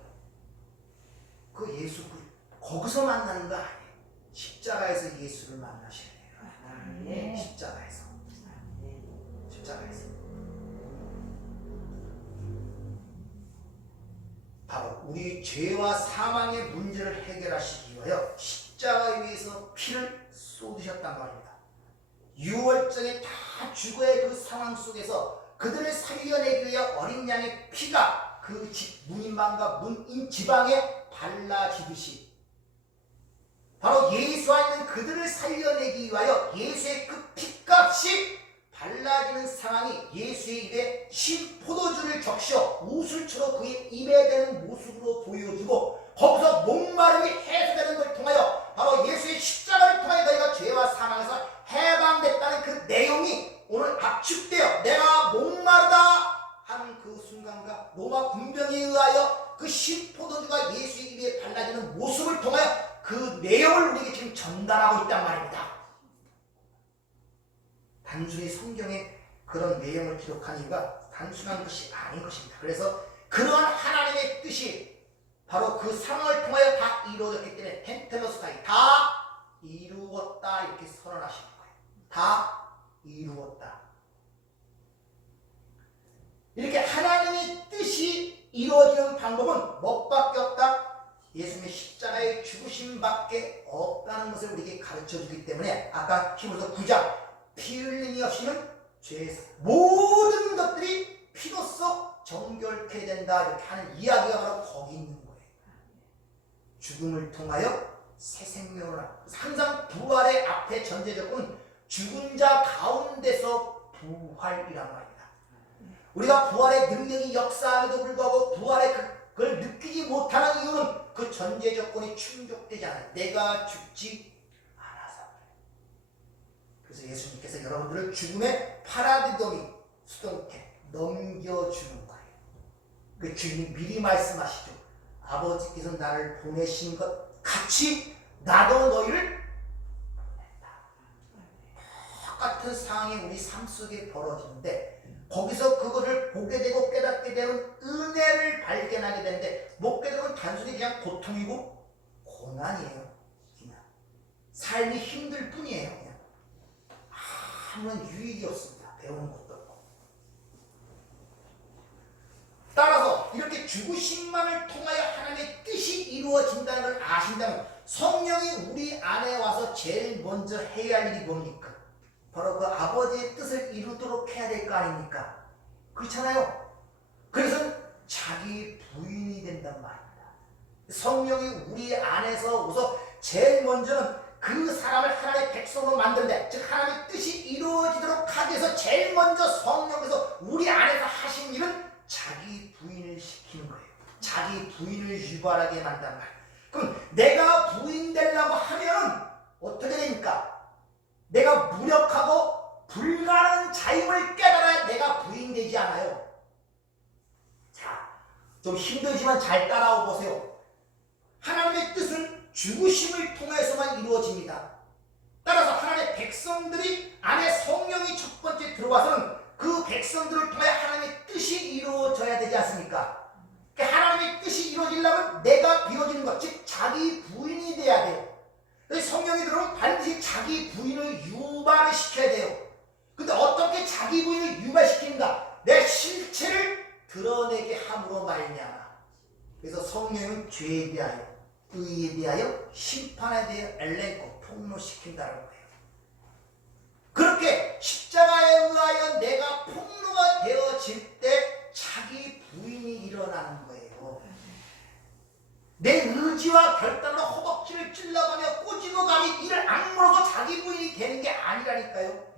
그 예수 거기서 만나는 거 아니에요. 십자가에서 예수를 만나셔야 돼요. 십자가에서. 바로 우리 죄와 사망의 문제를 해결하시기 위하여 십자가에 위해서 피를 쏟으셨단 말입니다. 6월절에 다 죽어야 그 상황 속에서 그들을 살려내기 위해 어린 양의 피가 그 문인방과 문인 지방에 발라지듯이 바로 예수와 있는 그들을 살려내기 위하여 예수의 그 피값이 발라지는 상황이 예수의 입에 신 포도주를 적셔 우술처럼 그의 입에 대는 모습으로 보여주고 거기서 목마름이 해소되는 걸 통하여 바로 예수의 십자가를 통하여 너희가 죄와 사망에서 해방됐다는 그 내용이 오늘 압축되어 내가 목마르다 하는 그 순간과 로마 군병에 의하여 그 신 포도주가 예수의 입에 발라지는 모습을 통하여 그 내용을 우리에게 지금 전달하고 있단 말입니다. 단순히 성경에 그런 내용을 기록한 이유가 단순한 것이 아닌 것입니다. 그래서 그러한 하나님의 뜻이 바로 그 상황을 통하여 다 이루어졌기 때문에 텐텔로스타이 다 이루었다 이렇게 선언하시는 거예요. 다 이루었다. 이렇게 하나님의 뜻이 이루어지는 방법은 뭐밖에 없다? 예수님의 십자가의 죽으심밖에 없다는 것을 우리에게 가르쳐주기 때문에 아까 히브리서 9장 피 흘림이 없이는 죄에서 모든 것들이 피로써 정결케 된다 이렇게 하는 이야기가 바로 거기 있는 거예요. 죽음을 통하여 새 생명을 항상 부활의 앞에 전제 조건은 죽은 자 가운데서 부활이란 말입니다. 우리가 부활의 능력이 역사함에도 불구하고 부활의 그걸 느끼지 못하는 이유는 그 전제 조건이 충족되지 않아요. 내가 죽지 않아서. 그래서 예수님께서 여러분들을 죽음의 파라디돔이 수동태 넘겨주는 거예요. 그 주님이 미리 말씀하시죠. 아버지께서 나를 보내신 것 같이 나도 너희를 보낸다. 똑같은 상황이 우리 삶 속에 벌어지는데 거기서 그거를 보게 되고 깨닫게 되는 은혜를 발견하게 되는데 못 깨닫으면 단순히 그냥 고통이고 고난이에요. 그냥 삶이 힘들 뿐이에요. 그냥 아무런 유익이 없습니다. 배우는 것도 없고. 따라서 이렇게 죽으심만을 통하여 하나님의 뜻이 이루어진다는 걸 아신다면 성령이 우리 안에 와서 제일 먼저 해야 할 일이 뭡니까? 바로 그 아버지의 뜻을 이루도록 해야 될 거 아닙니까? 그렇잖아요. 그래서 자기 부인이 된단 말입니다. 성령이 우리 안에서 오서 제일 먼저는 그 사람을 하나님의 백성으로 만드는데, 즉 하나님의 뜻이 이루어지도록 하기 위해서 제일 먼저 성령께서 우리 안에서 하신 일은 자기 부인을 시키는 거예요. 자기 부인을 유발하게 만든단 말이에요. 그럼 내가 부인 되려고 하면 어떻게 됩니까? 내가 무력하고 불가능한 자임을 깨달아야 내가 부인 되지 않아요. 자, 좀 힘들지만 잘 따라오 보세요. 하나님의 뜻은 죽으심을 통해서만 이루어집니다. 따라서 하나님의 백성들이 안에 성령이 첫 번째 들어와서는 그 백성들을 통해 하나님의 뜻이 이루어져야 되지 않습니까? 그러니까 하나님의 뜻이 이루어지려면 내가 비워지는 것, 즉 자기 부인이 돼야 돼요. 성령이 들어오면 반드시 자기 부인을 유발을 시켜야 돼요. 근데 어떻게 자기 부인을 유발시키는가? 내 실체를 드러내게 함으로 말미암아. 그래서 성령은 죄에 대하여, 의에 대하여, 심판에 대하여 엘렌코, 폭로시킨다는 거예요. 그렇게 십자가에 의하여 내가 폭로가 되어질 때 자기 부인이 일어나는 거예요. 내 의지와 결단으로 허벅지를 찔러가며 꼬집어 감히 이를 악물어서 자기 부인이 되는 게 아니라니까요.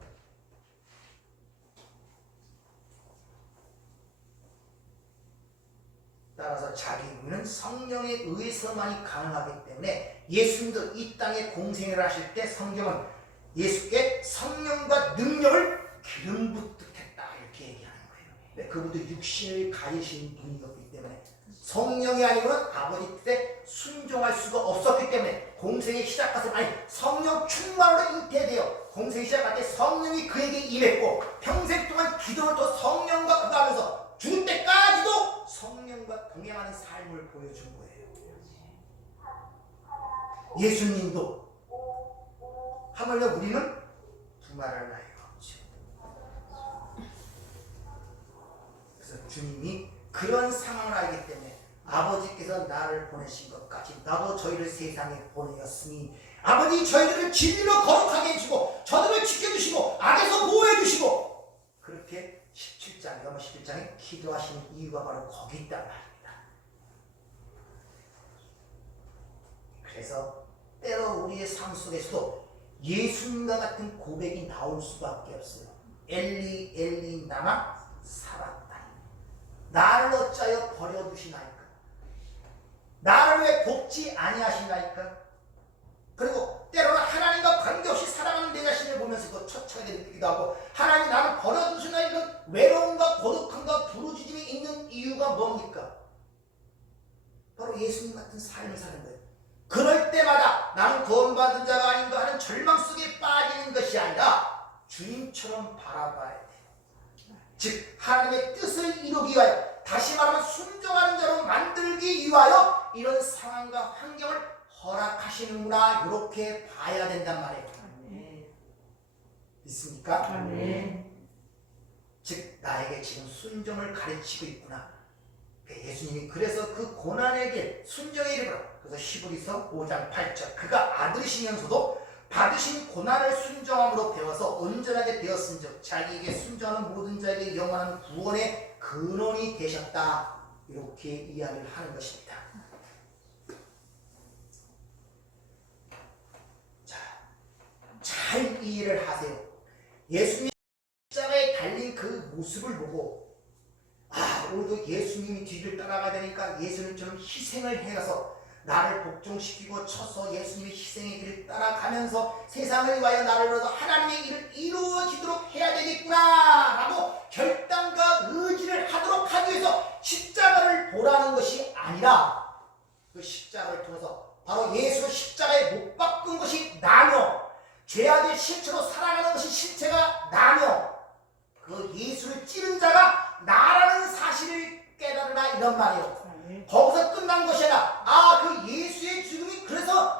따라서 자기 부인은 성령에 의해서만이 가능하기 때문에 예수님도 이 땅에 공생을 하실 때 성경은 예수께 성령과 능력을 기름 붓듯했다 이렇게 얘기하는 거예요. 그분도 육신을 가지신 분이었기 때문에 성령이 아니고는 아버지 뜻에 순종할 수가 없었기 때문에 공생의 시작까지 아니 성령 충만으로 잉태되어 공생이 시작할 때 성령이 그에게 임했고 평생 동안 기도를 또 성령과 그가 하면서 죽을 때까지도 성령과 동행하는 삶을 보여준 거예요. 예수님도 하물며 우리는 두말할 나이가 없죠. 그래서 주님이 그런 상황을 알기 때문에 아버지께서 나를 보내신 것까지 나도 저희를 세상에 보내었으니 아버지 저희들을 진리로 거룩하게 해주시고 저들을 지켜주시고 악에서 보호해주시고 그렇게 17장, 요한 11장에 기도하시는 이유가 바로 거기 있단 말입니다. 그래서 때로 우리의 삶 속에서도 예수님과 같은 고백이 나올 수밖에 없어요. 엘리 엘리 나마 사박다니 나를 어찌하여 버려두시나이까? 나를 왜 돕지 아니하시나이까? 그리고 때로는 하나님과 관계없이 살아가는 내 자신을 보면서도 처참하게 느끼기도 하고 하나님 나를 버려두시나 이런 외로움과 고독함과 부르짖음이 있는 이유가 뭡니까? 바로 예수님 같은 삶을 사는 거예요. 그럴 때마다 나는 구원받은 자가 아닌가 하는 절망 속에 빠지는 것이 아니라 주님처럼 바라봐야 돼요. 즉 하나님의 뜻을 이루기 위하여 다시 말하면 순종하는 자로 만들기 위하여 이런 상황과 환경을 허락하시는구나 이렇게 봐야 된단 말이에요. 믿습니까? 즉 나에게 지금 순종을 가르치고 있구나. 예수님이 그래서 그 고난의 길 순종의 이름으로 그래서 히브리서 5장 8절 그가 아들이시면서도 받으신 고난을 순종함으로 배워서 온전하게 되었은즉 자기에게 순종하는 모든 자에게 영원한 구원의 근원이 되셨다 이렇게 이야기를 하는 것입니다. 자, 잘 이해를 하세요. 예수님이 십자가에 달린 그 모습을 보고 오늘도 예수님이 뒤를 따라가야 되니까 예수님처럼 희생을 해서 나를 복종시키고 쳐서 예수님의 희생의 길을 따라가면서 세상을 위하여 나를 위해서 하나님의 일을 이루어지도록 해야 되겠구나 라고 결단과 의지를 하도록 하기 위해서 십자가를 보라는 것이 아니라 그 십자가를 통해서 바로 예수 십자가에 못 박은 것이 나며 죄악의 실체로 살아가는 것이 실체가 나며 그 예수를 찌른 자가 나라는 사실을 깨달으라 이런 말이에요. 거기서 끝난 것이 아니라 그 예수의 죽음이 그래서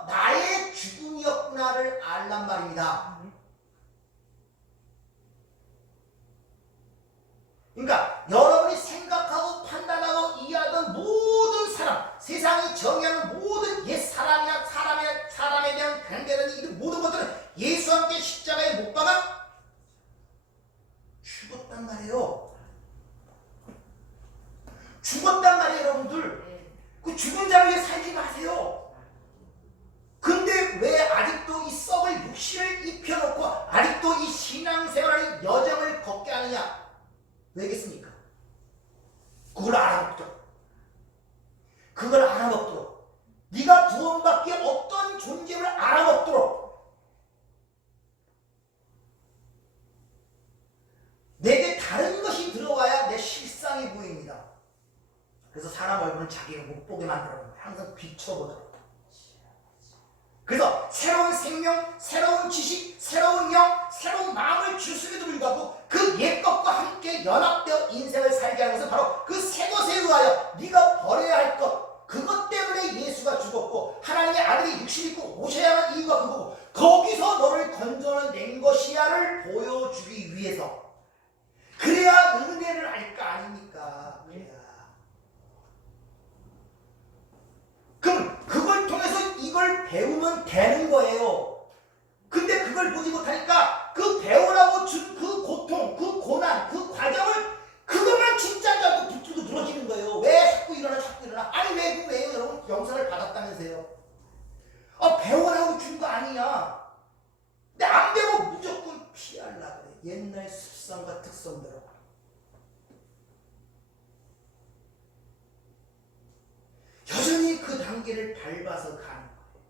세상이 정의하는 모든 옛 사람이나 사람에 대한 관계라는 이 모든 것들은 예수와 함께 십자가에 못 박아 죽었단 말이에요. 죽었단 말이에요, 여러분들. 그 죽은 자 위에 살지 마세요. 근데 왜 아직도 이 썩을 육신을 입혀놓고 아직도 이 신앙생활의 여정을 걷게 하느냐? 왜겠습니까? 그걸 알아먹도록. 그걸 알아먹도록. 네가 구원받기에 어떤 존재를 알아먹도록. 내게 다른 것이 들어와야 내 실상이 보입니다. 그래서 사람 얼굴은 자기를 못 보게 만들어요. 항상 비춰보도록. 그래서 새로운 생명, 새로운 지식, 새로운 영, 새로운 마음을 주심에도 불구하고 그 옛것과 함께 연합되어 인생을 살게 하는 것은 바로 그 새 것에 의하여 네가 버려야 할 것, 그것 때문에 예수가 죽었고 하나님의 아들이 육신 입고 오셔야 하는 이유가 그거고 거기서 너를 건져낸 것이야를 보여주기 위해서. 그래야 은혜를 알 거 아닙니까? 그래야. 그럼 그걸 통해서 이걸 배우면 되는 거예요. 근데 그걸 보지 못하니까 그 배우라고 준 그 고통, 그 고난, 그 과정을 그것만 진짜인 줄 알고 붙들고 늘어지는 거예요. 왜 자꾸 일어나 자꾸 일어나. 아니 왜요 여러분? 영상을 받았다면서요. 배우라고 준 거 아니야. 근데 안 배워 무조건 피하려고 그래. 옛날 습성과 특성대로. 여전히 그 단계를 밟아서 가는 거예요.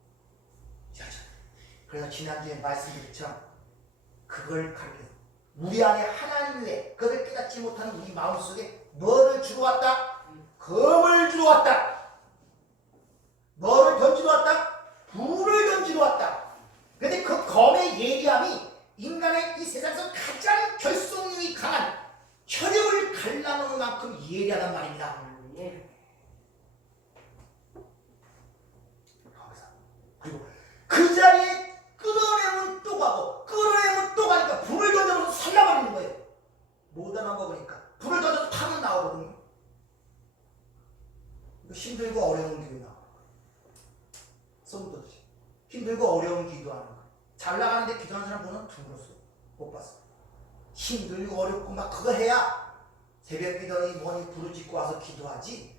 여전히. 그래서 지난주에 말씀드렸죠. 그걸 가르쳐. 우리 안에 하나님 외에 그걸 깨닫지 못하는 우리 마음속에 뭐를 주러 왔다? 검을 주러 왔다. 뭐를 던지러 왔다? 불을 던지러 왔다. 근데 그 검의 예리함이 인간의 이 세상에서 가장 결속력이 강한 혈육을 갈라놓을 만큼 예리하단 말입니다. 그리고 그 자리에 끌어내면 또 가고 끌어내면 또 가니까 불을 던져서 살라버리는 거예요. 못 알아먹으니까 불을 던져서 타면 나오거든요. 힘들고 어려운 기도 나오는 거예요. 손도지 힘들고 어려운 기도하는 거예요. 잘 나가는데 기도하는 사람 보면 드물었어요. 못 봤어요. 힘들고 어렵고 막 그거 해야 새벽 기도니 뭐니 불을 짓고 와서 기도하지.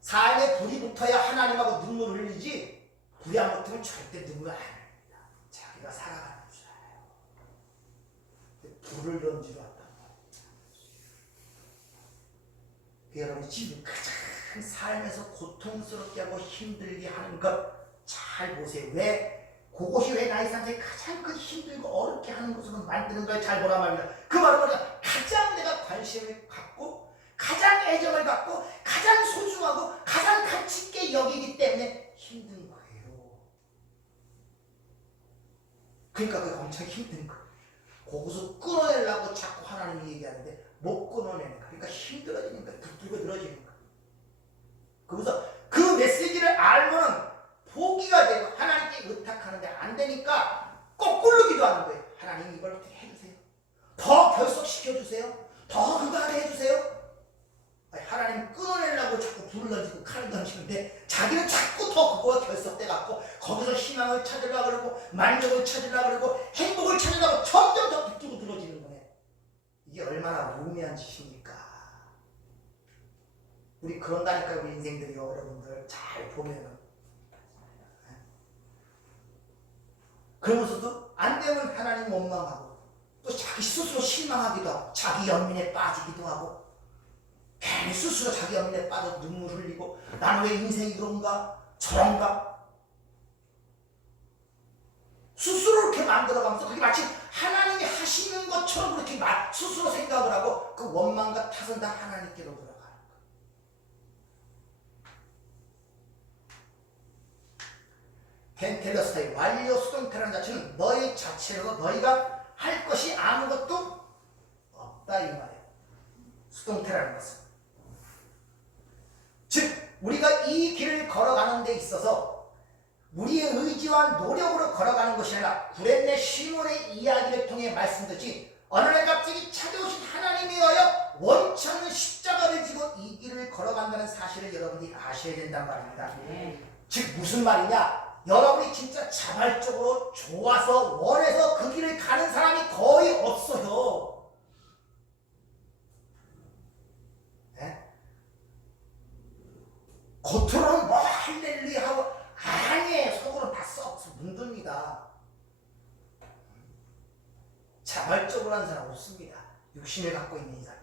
삶에 불이 붙어야 하나님하고 눈물을 흘리지. 불이 안 붙으면 절대 눈물 안 흘립니다. 자기가 살아가는 줄 알아요. 불을 던지러 왔단 말이에요. 여러분 지금 가장 삶에서 고통스럽게 하고 힘들게 하는 것 잘 보세요. 왜? 그것이 왜 나의 삶에 가장 그 힘들고 어렵게 하는 것으로 만드는 걸 잘 보란 말입니다. 그 말은 뭐냐? 가장 내가 관심을 갖고 가장 애정을 갖고 가장 소중하고 가장 가치 있게 여기기 때문에 힘든 거예요. 그러니까 그게 엄청 힘든 거예요. 거기서 끊어내려고 자꾸 하나님이 얘기하는데 못 끊어내는 거예요. 그러니까 힘들어지는 거예요. 붙들고 늘어지는 거예요. 그래서 그 메시지를 알면 포기가 되고 하나님께 의탁하는데 안 되니까 거꾸로 기도하는 거예요. 하나님 이걸 어떻게 해주세요. 더 결속시켜주세요. 더 그거 안에 해주세요. 하나님 끊어내려고 자꾸 불을 던지고 칼을 던지는데 자기는 자꾸 더 그거가 결속돼 갖고 거기서 희망을 찾으려고 그러고 만족을 찾으려고 그러고 행복을 찾으려고 점점 더 붙들고 늘어지는 거네. 이게 얼마나 우매한 짓입니까? 우리 그런다니까 우리 인생들이요. 여러분들 잘 보면은 그러면서도 안 되면 하나님 원망하고 또 자기 스스로 실망하기도 하고 자기 연민에 빠지기도 하고 괜히 스스로 자기 연민에 빠져 눈물 흘리고 나는 왜 인생이 이런가 저런가 스스로 이렇게 만들어가면서 그게 마치 하나님이 하시는 것처럼 그렇게 스스로 생각을 하고 그 원망과 탓은 다 하나님께로 돌아가는 거예요. 켄 텔러 스타일 완료 수동태라는 자체는 너희 자체로도 너희가 할 것이 아무것도 없다 이 말이에요. 수동태라는 것은 즉 우리가 이 길을 걸어가는 데 있어서 우리의 의지와 노력으로 걸어가는 것이 아니라 구레네 시몬의 이야기를 통해 말씀드렸지 어느 날 갑자기 찾아오신 하나님에 의하여 원치 않는 십자가를 지고 이 길을 걸어간다는 사실을 여러분이 아셔야 된단 말입니다. 즉 무슨 말이냐? 여러분이 진짜 자발적으로 좋아서 원해서 그 길을 가는 사람이 거의 없어요. 네? 겉으로는 뭐 할렐루야 하고 아니에요. 속으로 다 썩 뭉듭니다. 자발적으로 하는 사람 없습니다. 육신을 갖고 있는 사람.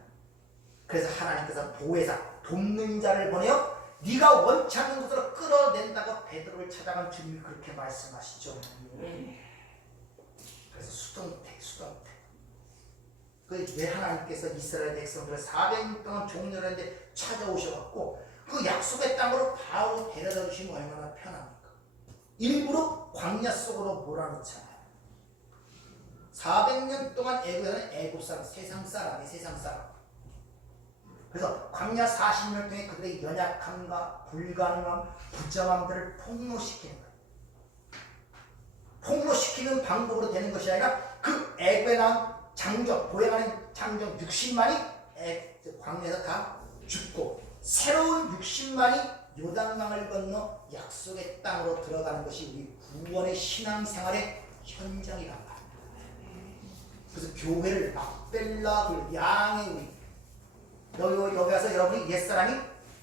그래서 하나님께서 보혜사 돕는 자를 보내어 네가 원치 않는 것으로 끌어낸다고 베드로를 찾아간 주님이 그렇게 말씀하시죠. 그래서 수동태. 왜 하나님께서 이스라엘 백성들을 400년 동안 종려했는데 찾아오셔갖고 그 약속의 땅으로 바로 데려다 주시면 얼마나 편합니까? 일부러 광야 속으로 몰아넣잖아요. 400년 동안 애굽에는 애굽 사람, 세상 사람. 그래서 광야 40년 동안 그들의 연약함과 불가능함, 부정함들을 폭로시키는 거예요. 폭로시키는 방법으로 되는 것이 아니라 그 애굽에 나온 장정, 보행하는 장정 60만이 광야에서 다 죽고 새로운 60만이 요단강을 건너 약속의 땅으로 들어가는 것이 우리 구원의 신앙생활의 현장이란 말입니다. 그래서 교회를 막벨라 양의 우리 여기 와서 여러분이 옛사람이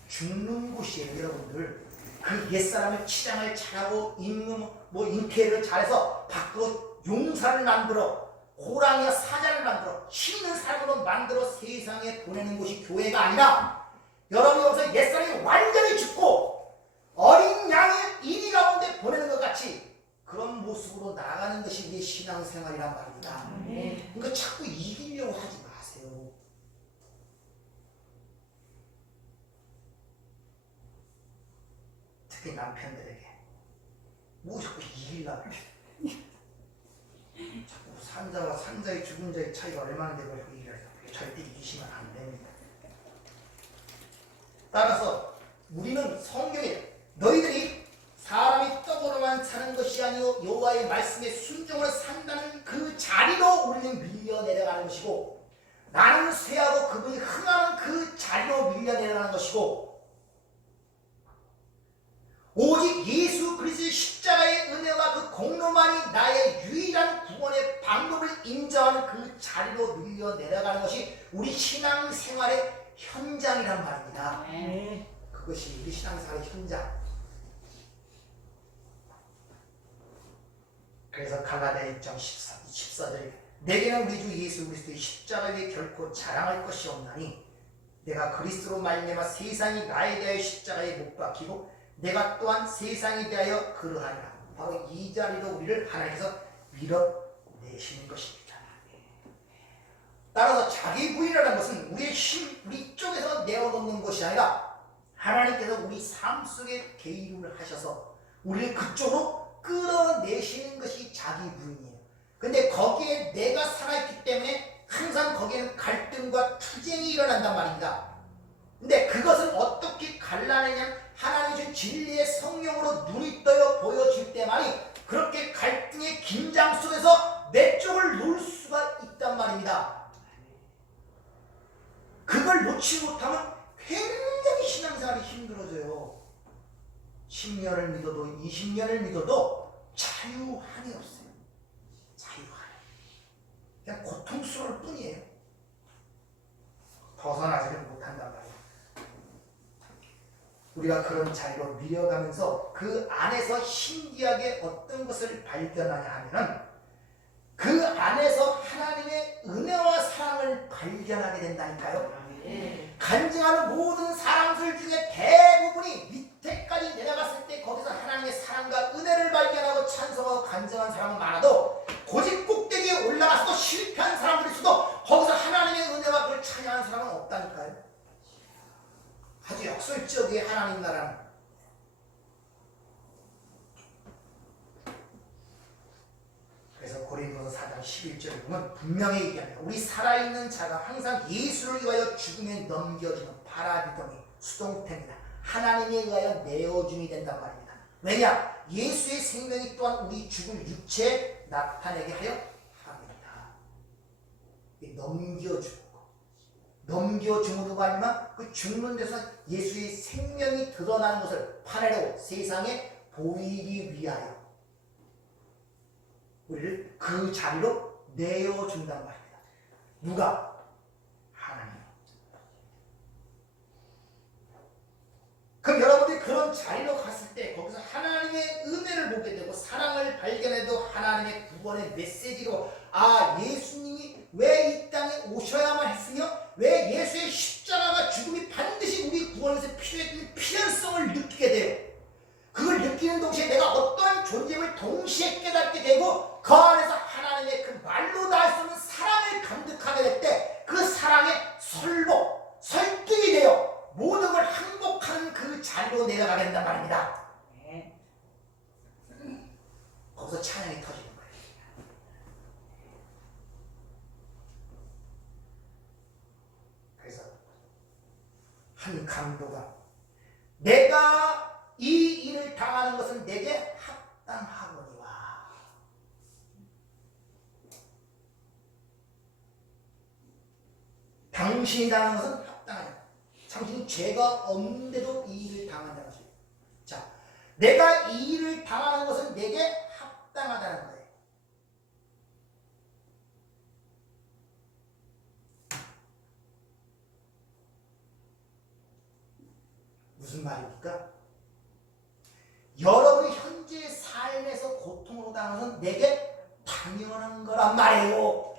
죽는 곳이에요. 여러분들 그 옛사람의 치장을 잘하고 인쾌를 잘해서 밖으로 용사를 만들어 호랑이와 사자를 만들어 힘있는 사람으로 만들어 세상에 보내는 곳이 교회가 아니라 여러분이 여기서 옛사람이 완전히 죽고 어린 양의 이리 가운데 보내는 것 같이 그런 모습으로 나가는 것이 우리의 신앙생활이란 말입니다. 그러니까 자꾸 이기려고 하지 마세요. 특히 남편들에게 뭐 자꾸 이기려고 자꾸 산자와 산자의 죽은 자의 차이가 얼마나 되고 이기려고 절대 이기시면 안 됩니다. 따라서 우리는 성경에 너희들이 사람이 떡으로만 사는 것이 아니요 여호와의 말씀에 순종을 산다는 그 자리로 우리는 밀려 내려가는 것이고 나는 쇠하고 그분이 흥하는 그 자리로 밀려 내려가는 것이고 오직 예수 그리스도의 십자가의 은혜와 그 공로만이 나의 유일한 구원의 방법을 인정하는 그 자리로 밀려 내려가는 것이 우리 신앙생활의 현장이란 말입니다. 그것이 우리 신앙생활의 현장. 그래서 갈라디아 1장 14절 내게는 우리 주 예수 그리스도의 십자가 위에 결코 자랑할 것이 없나니 내가 그리스도로 말미암아 세상이 나에 대하여 십자가에 못 박히고 내가 또한 세상에 대하여 그러하리라. 바로 이 자리로 우리를 하나님께서 밀어내시는 것입니다. 따라서 자기 부인이라는 것은 우리의 힘, 우리 쪽에서 내어놓는 것이 아니라 하나님께서 우리 삶 속에 개입을 하셔서 우리를 그쪽으로 끌어내시는 것이 자기 부인이에요. 근데 거기에 내가 살아있기 때문에 항상 거기에는 갈등과 투쟁이 일어난단 말입니다. 근데 그것을 어떻게 갈라내냐면 하나님의 진리의 성령으로 눈이 떠여 보여줄 때만이 그렇게 갈등의 긴장 속에서 내 쪽을 놓을 수가 있단 말입니다. 그걸 놓지 못하면 굉장히 신앙생활이 힘들어져요. 10년을 믿어도 20년을 믿어도 자유한이 없어요. 자유한. 그냥 고통스러울 뿐이에요. 벗어나지를 못한단 말이에요. 우리가 그런 자리로 밀어가면서 그 안에서 신기하게 어떤 것을 발견하냐 하면은 그 안에서 하나님의 은혜와 사랑을 발견하게 된다니까요. 간증하는 모든 사람들 중에 대부분이 밑에까지 내려갔을 때 거기서 하나님의 사랑과 은혜를 발견하고 찬송하고 간증한 사람은 많아도 고집 꼭대기에 올라가서도 실패한 사람들이 있어도 거기서 하나님의 은혜와 그걸 찬양하는 사람은 없다니까요. 아주 역설적이에 하나님 나라는 그래서 고린도서 4장 11절에 보면 분명히 얘기합니다. 우리 살아있는 자가 항상 예수를 위하여 죽음에 넘겨지는 파라디덤이 수동태입니다. 하나님에 의하여 내어줌이 된단 말입니다. 왜냐? 예수의 생명이 또한 우리 죽을 육체에 나타내게 하여 합니다. 넘겨주는 거. 넘겨줌으로 말미암아 그 죽는 데서 예수의 생명이 드러나는 것을 파내려고 세상에 보이기 위하여 우리를 그 자리로 내어준단 말입니다. 누가? 하나님. 그럼 여러분들이 그런 자리로 갔을 때 거기서 하나님의 은혜를 보게 되고 사랑을 발견해도 하나님의 구원의 메시지로 예수님이 왜 이 땅에 오셔야만 했으며 왜 예수의 십자가가 죽음이 반드시 우리 구원에서 필요했던 필연성을 느끼게 돼요. 그걸 느끼는 동시에 내가 어떠한 존재임을 동시에 깨닫게 되고 그 안에서 하나님의 그 말로 다 할 수 없는 사랑을 감득하게 될 때 그 사랑의 설득이 되어 모든 걸 항복하는 그 자리로 내려가게 된단 말입니다. 거기서 찬양이 터지는 거예요. 그래서 한 강도가 내가 이 일을 당하는 것은 내게 합당하거니와 당신이 당하는 것은 합당하냐. 당신이 죄가 없는데도 이 일을 당한다는 거죠. 자, 내가 이 일을 당하는 것은 내게 합당하다는 거예요. 무슨 말입니까? 여러분이 현재 삶에서 고통으로 당하는 것은 내게 당연한 거란 말이에요.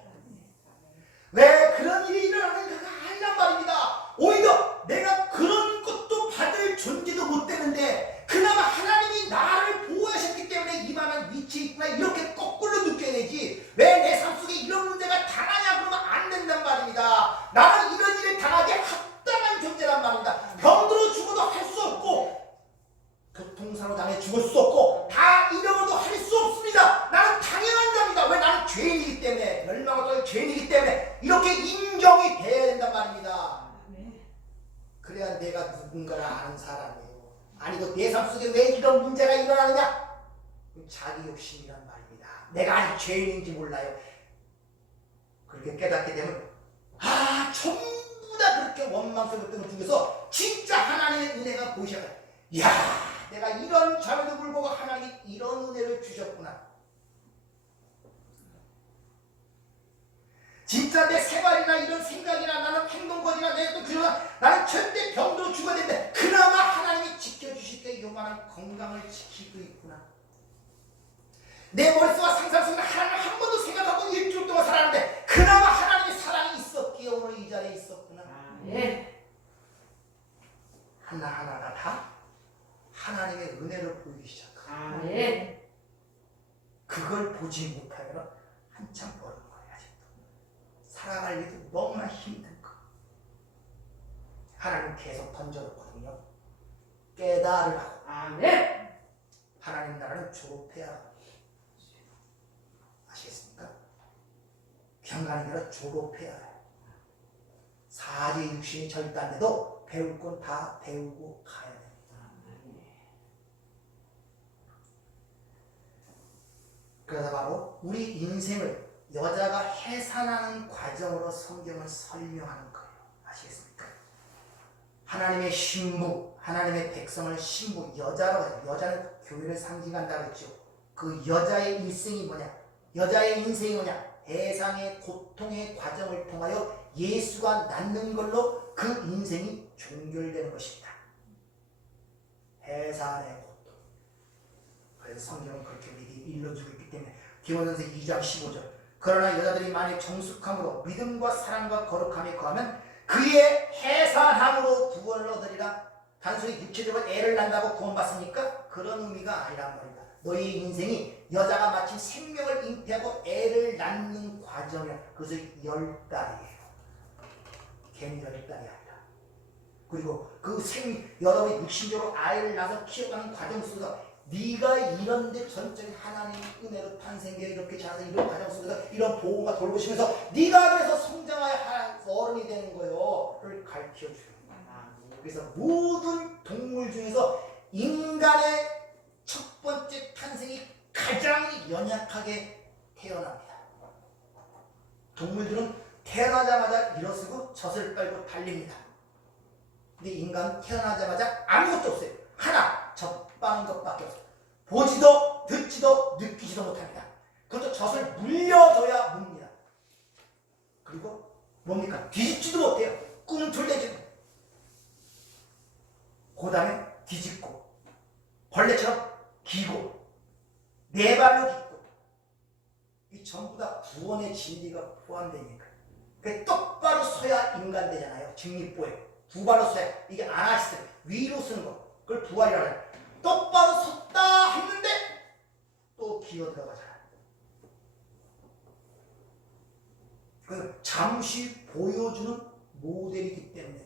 왜 그런 일이 일어나는가 아니란 말입니다. 오히려 내가 그런 것도 받을 존재도 못 되는데 그나마 하나님이 나를 보호하셨기 때문에 이만한 위치에 있구나 이렇게 거꾸로 느껴야 되지 왜 내 삶 속에 이런 문제가 당하냐 그러면 안 된단 말입니다. 나는 이런 일을 당하게 합당한 존재란 말입니다. 병들어 죽어도 할 수 없고 교통사고 당해 죽을 수 없고 다 잃어버려도 할 수 없습니다. 나는 당연한 자입니다. 왜? 나는 죄인이기 때문에 멸망을 죄인이기 때문에 이렇게 인정이 돼야 된단 말입니다. 그래야 내가 누군가를 아는 사람이에요. 아니고 내 삶 속에 왜 이런 문제가 일어나느냐? 자기 욕심이란 말입니다. 내가 아직 죄인인지 몰라요. 그렇게 깨닫게 되면 전부 다 그렇게 원망스러운 것들 중에서 진짜 하나님의 은혜가 보이셔요. 이야, 내가 이런 자에도 불구하고 하나님이 이런 은혜를 주셨구나. 진짜 내 생활이나 이런 생각이나 나는 행동거리나 내가 또 그러나 나는 절대 병들어 죽어야 되는데 그나마 하나님이 지켜주실 때 요만한 건강을 지키고 있구나. 내 머릿속과 상상 속에 하나님을 한 번도 생각하고 일주일 동안 살았는데 그나마 하나님의 사랑이 있었기에 오늘 이 자리에 있었구나. 하나하나가 다 하나님의 은혜를 보이기 시작하고 그걸 보지 못하면 한참 멀은 거예요. 아직도 살아가기도 너무나 힘든 거. 하나님 계속 던져놓거든요. 깨달으라고. 하나님 나라는 졸업해야 하고. 아시겠습니까? 경간의 나라 졸업해야 해요. 사지 육신이 절단돼도 배울 건 다 배우고 가야 돼요. 그러다 바로 우리 인생을 여자가 해산하는 과정으로 성경을 설명하는 거예요. 아시겠습니까? 하나님의 신부, 하나님의 백성을 신부, 여자라고 해요. 여자는 교회를 상징한다고 했죠. 그 여자의 일생이 뭐냐? 여자의 인생이 뭐냐? 해상의 고통의 과정을 통하여 예수가 낳는 걸로 그 인생이 종결되는 것입니다. 해산의 고통. 그래서 성경은 그렇게 미리 일러주고 있기 때문에 디모데전서 2장 15절 그러나 여자들이 만일 정숙함으로 믿음과 사랑과 거룩함에 거하면 그의 해산함으로 구원을 얻으리라. 단순히 육체적으로 애를 낳는다고 구원받습니까? 그런 의미가 아니란 말입니다. 너희 인생이 여자가 마치 생명을 잉태하고 애를 낳는 과정이야. 그것을 10달이에요. 괜히 10달이 아니라. 그리고 그 여러분이 육신적으로 아이를 낳아서 키워가는 과정 속에서 네가 이런데 전적인 하나님의 은혜로 탄생되어 이렇게 자라서 이런 과정 속에서 이런 보호가 돌보시면서 네가 그래서 성장하여 어른이 되는 거예요.를 가르쳐주는 거야. 그래서 모든 동물 중에서 인간의 첫 번째 탄생이 가장 연약하게 태어납니다. 동물들은 태어나자마자 일어서고 젖을 빨고 달립니다. 근데 인간은 태어나자마자 아무것도 없어요. 하나, 젖 빠는 것밖에 없어요. 보지도 듣지도 느끼지도 못합니다. 그것도 젖을 물려줘야 묵니다. 그리고 뭡니까? 뒤집지도 못해요. 꿈틀대지도. 그 다음에 뒤집고 벌레처럼 기고 네 발로 깃고 이 전부 다 구원의 진리가 포함되니까 그 똑바로 서야 인간 되잖아요. 직립보에 두 발로 서야 이게 아나시스 위로 서는 거 그걸 부활이라고 해요. 똑바로 섰다 했는데 또 기어 들어가잖아요. 그래서 잠시 보여주는 모델이기 때문에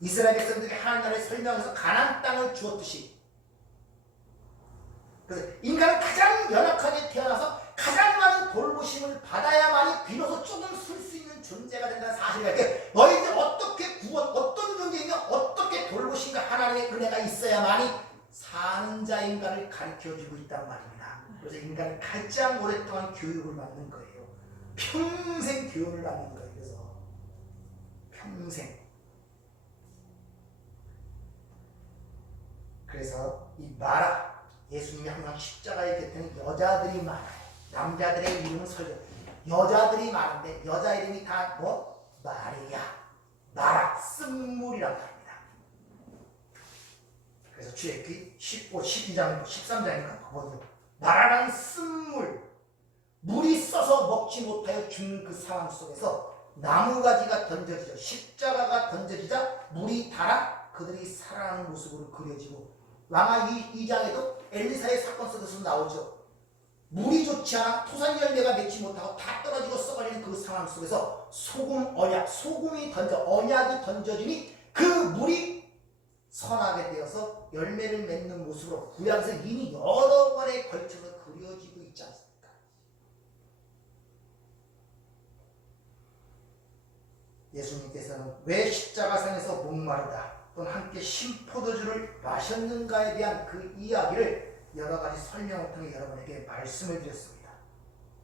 이스라엘 백성들에게 하나님 나라의 설명에서 가나안 땅을 주었듯이 그래서 인간은 가장 연약하게 태어나서 가장 많은 돌보심을 받아야만이 비로소 조금 설 수 있는 존재가 된다는 사실을 알게 너희들 어떻게 구원 어떤 존재이며 어떻게 돌보심과 하나님의 은혜가 있어야만이 사는 자 인간을 가르쳐주고 있단 말입니다. 그래서 인간은 가장 오랫동안 교육을 받는 거예요. 평생 교육을 받는 거예요. 그래서 평생. 그래서 이 마라 예수님이 항상 십자가의 곁에는 여자들이 많아요. 남자들의 이름은 설교. 여자들이 많은데 여자 이름이 다 뭐? 마리아, 마라, 쓴물이라고 합니다. 그래서 출애굽기 15, 12장, 13장인가 거기서 마라라는 쓴물, 물이 써서 먹지 못하여 죽는 그 상황 속에서 나무가지가 던져지죠. 십자가가 던져지자 물이 달아 그들이 살아나는 모습으로 그려지고 왕하 2장에도 엘리사의 사건 속에서 나오죠. 물이 좋지 않아 토산 열매가 맺지 못하고 다 떨어지고 썩어버리는 그 상황 속에서 소금 언약, 소금이 언약이 던져지니 그 물이 선하게 되어서 열매를 맺는 모습으로 구약에서 이미 여러 번에 걸쳐서 그려지고 있지 않습니까? 예수님께서는 왜 십자가상에서 목마르다 또는 함께 신포도주를 마셨는가에 대한 그 이야기를 여러 가지 설명을 통해 여러분에게 말씀을 드렸습니다.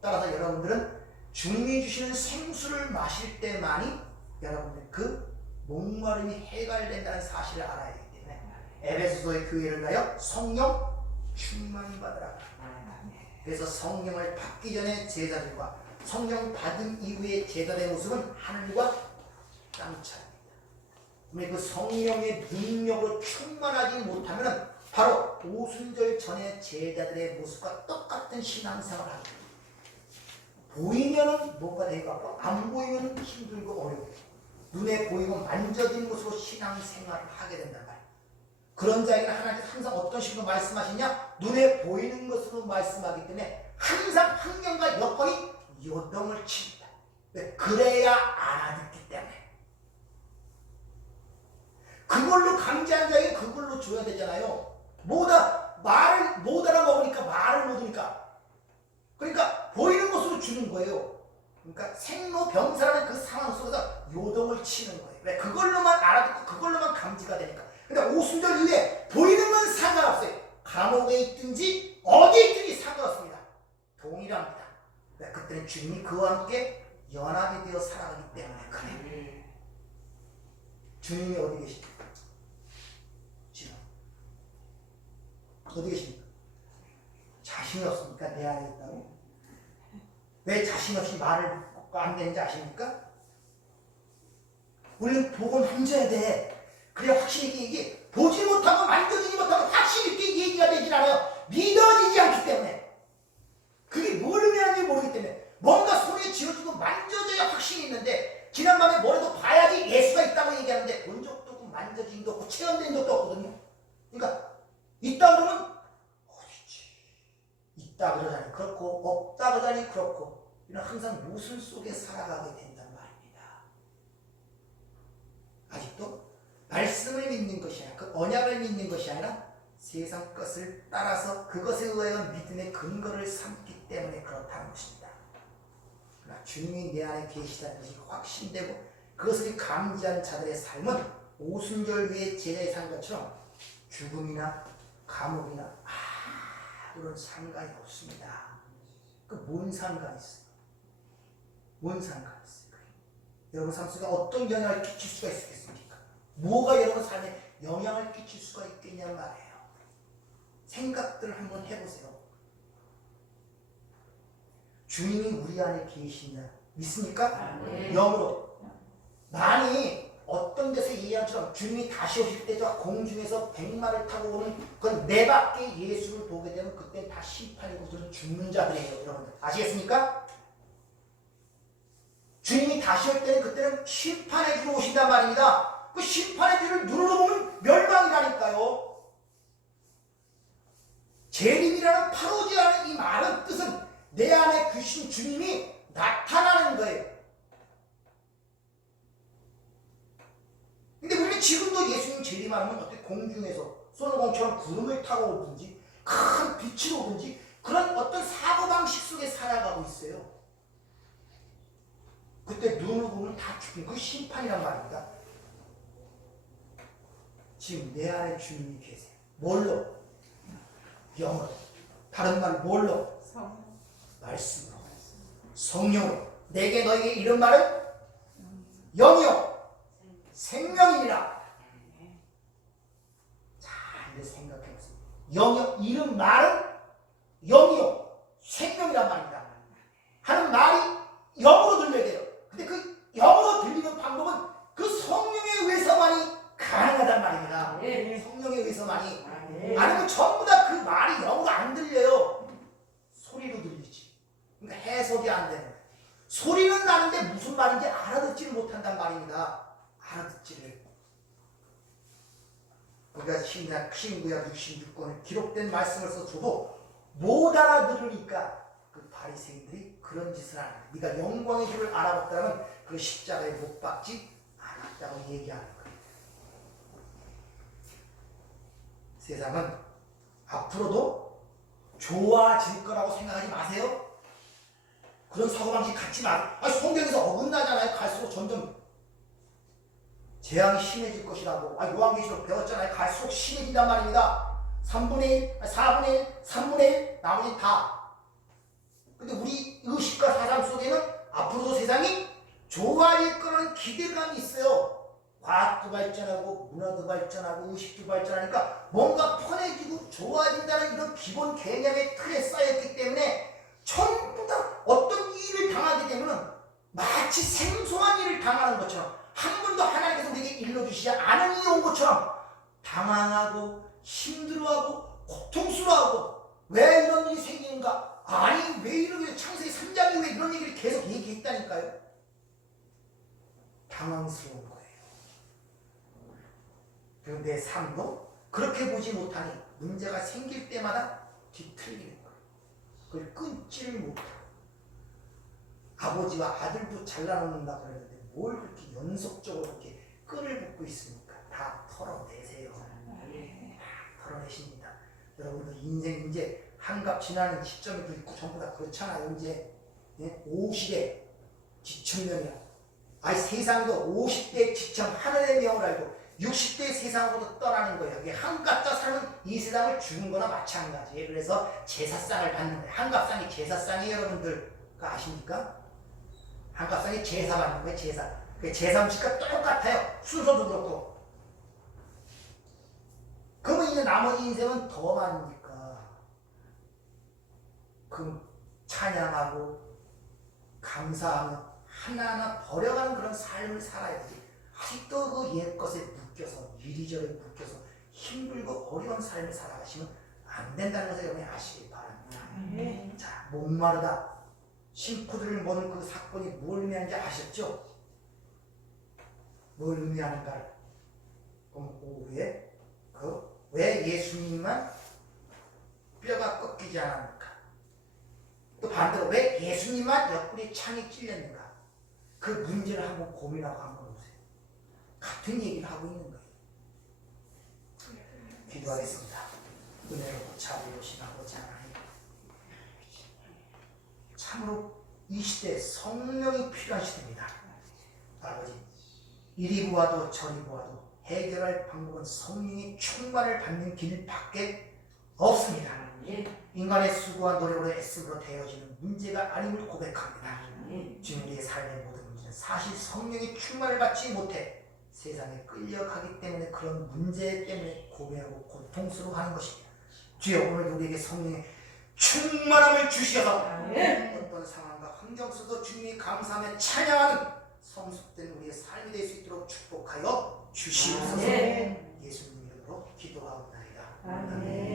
따라서 여러분들은 주님이 주시는 생수를 마실 때만이 여러분들 그 목마름이 해결된다는 사실을 알아야 되기 때문에 에베소서의 교회를 가여 성령 충만받으라. 그래서 성령을 받기 전에 제자들과 성령 받은 이후의 제자들의 모습은 하늘과 땅 차이입니다. 그 성령의 능력으로 충만하지 못하면 바로 오순절 전에 제자들의 모습과 똑같은 신앙생활을 합니다. 보이면은 뭔가 되고 안 보이면 힘들고 어렵고 눈에 보이고 만져진 것으로 신앙생활을 하게 된단 말이에요. 그런 자에게는 하나님께서 항상 어떤 식으로 말씀하시냐? 눈에 보이는 것으로 말씀하기 때문에 항상 환경과 여건이 요동을 칩니다. 그래야 알아듣기 때문에. 그걸로 강제한 자에게 그걸로 줘야 되잖아요. 말을 못 알아먹으니까 말을 못 하니까. 그러니까 보이는 것으로 주는 거예요. 그러니까 생로병사라는 그 상황 속에서 요동을 치는 거예요. 왜? 그걸로만 알아듣고 그걸로만 감지가 되니까. 근데 오순절 이후에 보이는 건 상관없어요. 감옥에 있든지 어디에 있든지 상관없습니다. 동일합니다. 왜? 그때는 주님이 그와 함께 연합이 되어 살아가기 때문에 그래요. 주님이 어디 계십니까? 어디 계십니까? 자신이 없습니까? 내 안에 있다고? 왜 자신 없이 말을 안 되는지 아십니까? 우리는 복음 함줘야 돼. 그래야 확신 있게 이게 보지 못하고 만져지지 못하고 확신 있게 얘기가 되질 않아요. 믿어지지 않기 때문에. 그게 뭘 의미하는지 모르기 때문에. 뭔가 손에 쥐어지고 만져져야 확신이 있는데 지난밤에 뭐라도 봐야지 예수가 있다고 얘기하는데 본 적도 없고 만져진 적도 없고 체험된 적도 없거든요. 그러니까 있다 그러면 어디지? 있다 그러자니 그렇고 없다 그러자니 그렇고 우리는 항상 모순 속에 살아가게 된단 말입니다. 아직도 말씀을 믿는 것이 아니라 그 언약을 믿는 것이 아니라 세상 것을 따라서 그것에 의하여 믿음의 근거를 삼기 때문에 그렇다는 것입니다. 그러나 주님이 내 안에 계시다는 것이 확신되고 그것을 감지한 자들의 삶은 오순절 위에 제자의 삶 것처럼 죽음이나 감옥이나 아무런 상관이 없습니다. 그 뭔 상관이 있어요? 뭔 상관이 있어요? 여러분 삶 속에 어떤 영향을 끼칠 수가 있겠습니까? 뭐가 여러분 삶에 영향을 끼칠 수가 있겠냔 말이에요. 생각들을 한번 해보세요. 주님이 우리 안에 계시냐 믿습니까? 네. 영으로. 많이 어떤 데서 이해한처럼 주님이 다시 오실 때 저 공중에서 백마를 타고 오는 그건 내 밖에 예수를 보게 되면 그때 다 심판이고 저는 죽는 자들이에요. 여러분들 아시겠습니까? 주님이 다시 올 때는 그때는 심판의 주로 오신단 말입니다. 그 심판의 주를 눈으로 보면 멸망이라니까요. 재림이라는 파로디아는 이 말은 뜻은 내 안에 계신 주님이 나타나는 거예요. 근데 우리는 지금도 예수님 재림하면 어떻게 공중에서 솔로몬처럼 구름을 타고 오든지 큰 빛이 오든지 그런 어떤 사고방식 속에 살아가고 있어요. 그때 눈을 보면 다 죽인 그 심판이란 말입니다. 지금 내 안에 주님이 계세요. 뭘로? 영으로. 다른 말 뭘로? 말씀으로. 성령으로. 내게 너에게 이런 말은 영이요 생명이니라. 자, 이제 생각해보세요. 영이요 이런 말은 영이요 생명이란 말입니다. 하는 말이 영으로 들려야 돼요. 근데 그 영으로 들리는 방법은 그 성령에 의해서만이 가능하단 말입니다. 네. 성령에 의해서만이. 네. 아니면 전부 다 그 말이 영으로 안 들려요. 소리로 들리지. 그러니까 해석이 안 되는 거예요. 소리는 나는데 무슨 말인지 알아듣지를 못한단 말입니다. 알아듣지를. 우리가 신구약 66권에 기록된 말씀을 써줘도 못 알아들으니까 그 바리새인들이 그런 짓을 하는 거예요. 네가 영광의 주를 알아봤다면 그 십자가에 못 박지 않았다고 얘기하는 거예요. 세상은 앞으로도 좋아질 거라고 생각하지 마세요. 그런 사고방식 갖지 마세요. 성경에서 어긋나잖아요. 갈수록 점점 재앙이 심해질 것이라고. 요한계시록 배웠잖아요. 갈수록 심해진단 말입니다. 3분의 1, 4분의 1, 3분의 1, 나머지 다. 근데 우리 의식과 사상 속에는 앞으로도 세상이 좋아질 거라는 기대감이 있어요. 과학도 발전하고 문화도 발전하고 의식도 발전하니까 뭔가 편해지고 좋아진다는 이런 기본 개념의 틀에 쌓였기 때문에 전부 다 어떤 일을 당하게 되면 마치 생소한 일을 당하는 것처럼 한 번도 하나님께서 우리에게 일러주시지 않은 일이 온 것처럼 당황하고 힘들어하고 고통스러워하고 왜 이런 일이 생기는가? 아니 왜 이러게 창세기 3장이 왜 이런 얘기를 계속 얘기했다니까요. 당황스러운 거예요. 그리고 내 삶도 그렇게 보지 못하니 문제가 생길 때마다 뒤틀리는 거예요. 그걸 끊지를 못하고 아버지와 아들도 잘라놓는다고 그러는데 뭘 그렇게 연속적으로 그렇게 끈을 붙고 있습니까? 다 털어내세요. 다 털어내십니다. 여러분들 인생 이제 한갑 지나는 시점이 있고 전부 다 그렇잖아요. 이제 50에 지천명이야. 세상도 50대 지천 하늘의 명을 알고 60대 세상으로 떠나는 거예요. 이게 한갑자 사는 이 세상을 죽은 거나 마찬가지예요. 그래서 제사상을 받는 거예요. 한갑상이 제사상이 여러분들 아십니까? 한갑상이 제사 받는 거예요. 제사. 그 제사 음식과 똑같아요. 순서도 그렇고. 그러면 이제 나머지 인생은 더 많으니까 그 찬양하고 감사하며 하나하나 버려가는 그런 삶을 살아야지. 아직도 그 옛것에 묶여서 이리저리 묶여서 힘들고 어려운 삶을 살아가시면 안 된다는 것을 여러분이 아시기 바랍니다. 자, 목마르다. 심포들을 먹는 그 사건이 뭘 의미하는지 아셨죠? 뭘 의미하는가를. 그럼 오후에 왜 예수님만 뼈가 꺾이지 않았는가? 또 반대로 왜 예수님만 옆구리에 창이 찔렸는가? 그 문제를 한번 고민하고 한번 보세요. 같은 얘기를 하고 있는 거예요. 기도하겠습니다. 은혜로 자비로우신 아버지 하나님, 참으로 이 시대에 성령이 필요한 시대입니다. 아버지, 이리 보아도 저리 보아도 해결할 방법은 성령의 충만을 받는 길밖에 없습니다. 인간의 수고와 노력으로 애쓰므로 되어지는 문제가 아님을 고백합니다. 주님, 우리의 삶의 모든 문제는 사실 성령의 충만을 받지 못해 세상에 끌려가기 때문에 그런 문제 때문에 고민하고 고통스러워하는 것입니다. 주여 오늘 우리에게 성령의 충만함을 주셔서 어떤 상황과 환경 속도 주님이 감사하며 찬양하는 성숙된 우리의 삶이 될 수 있도록 축복하여 주시옵소서. 예수님 이름으로 기도하옵나이다. 아멘.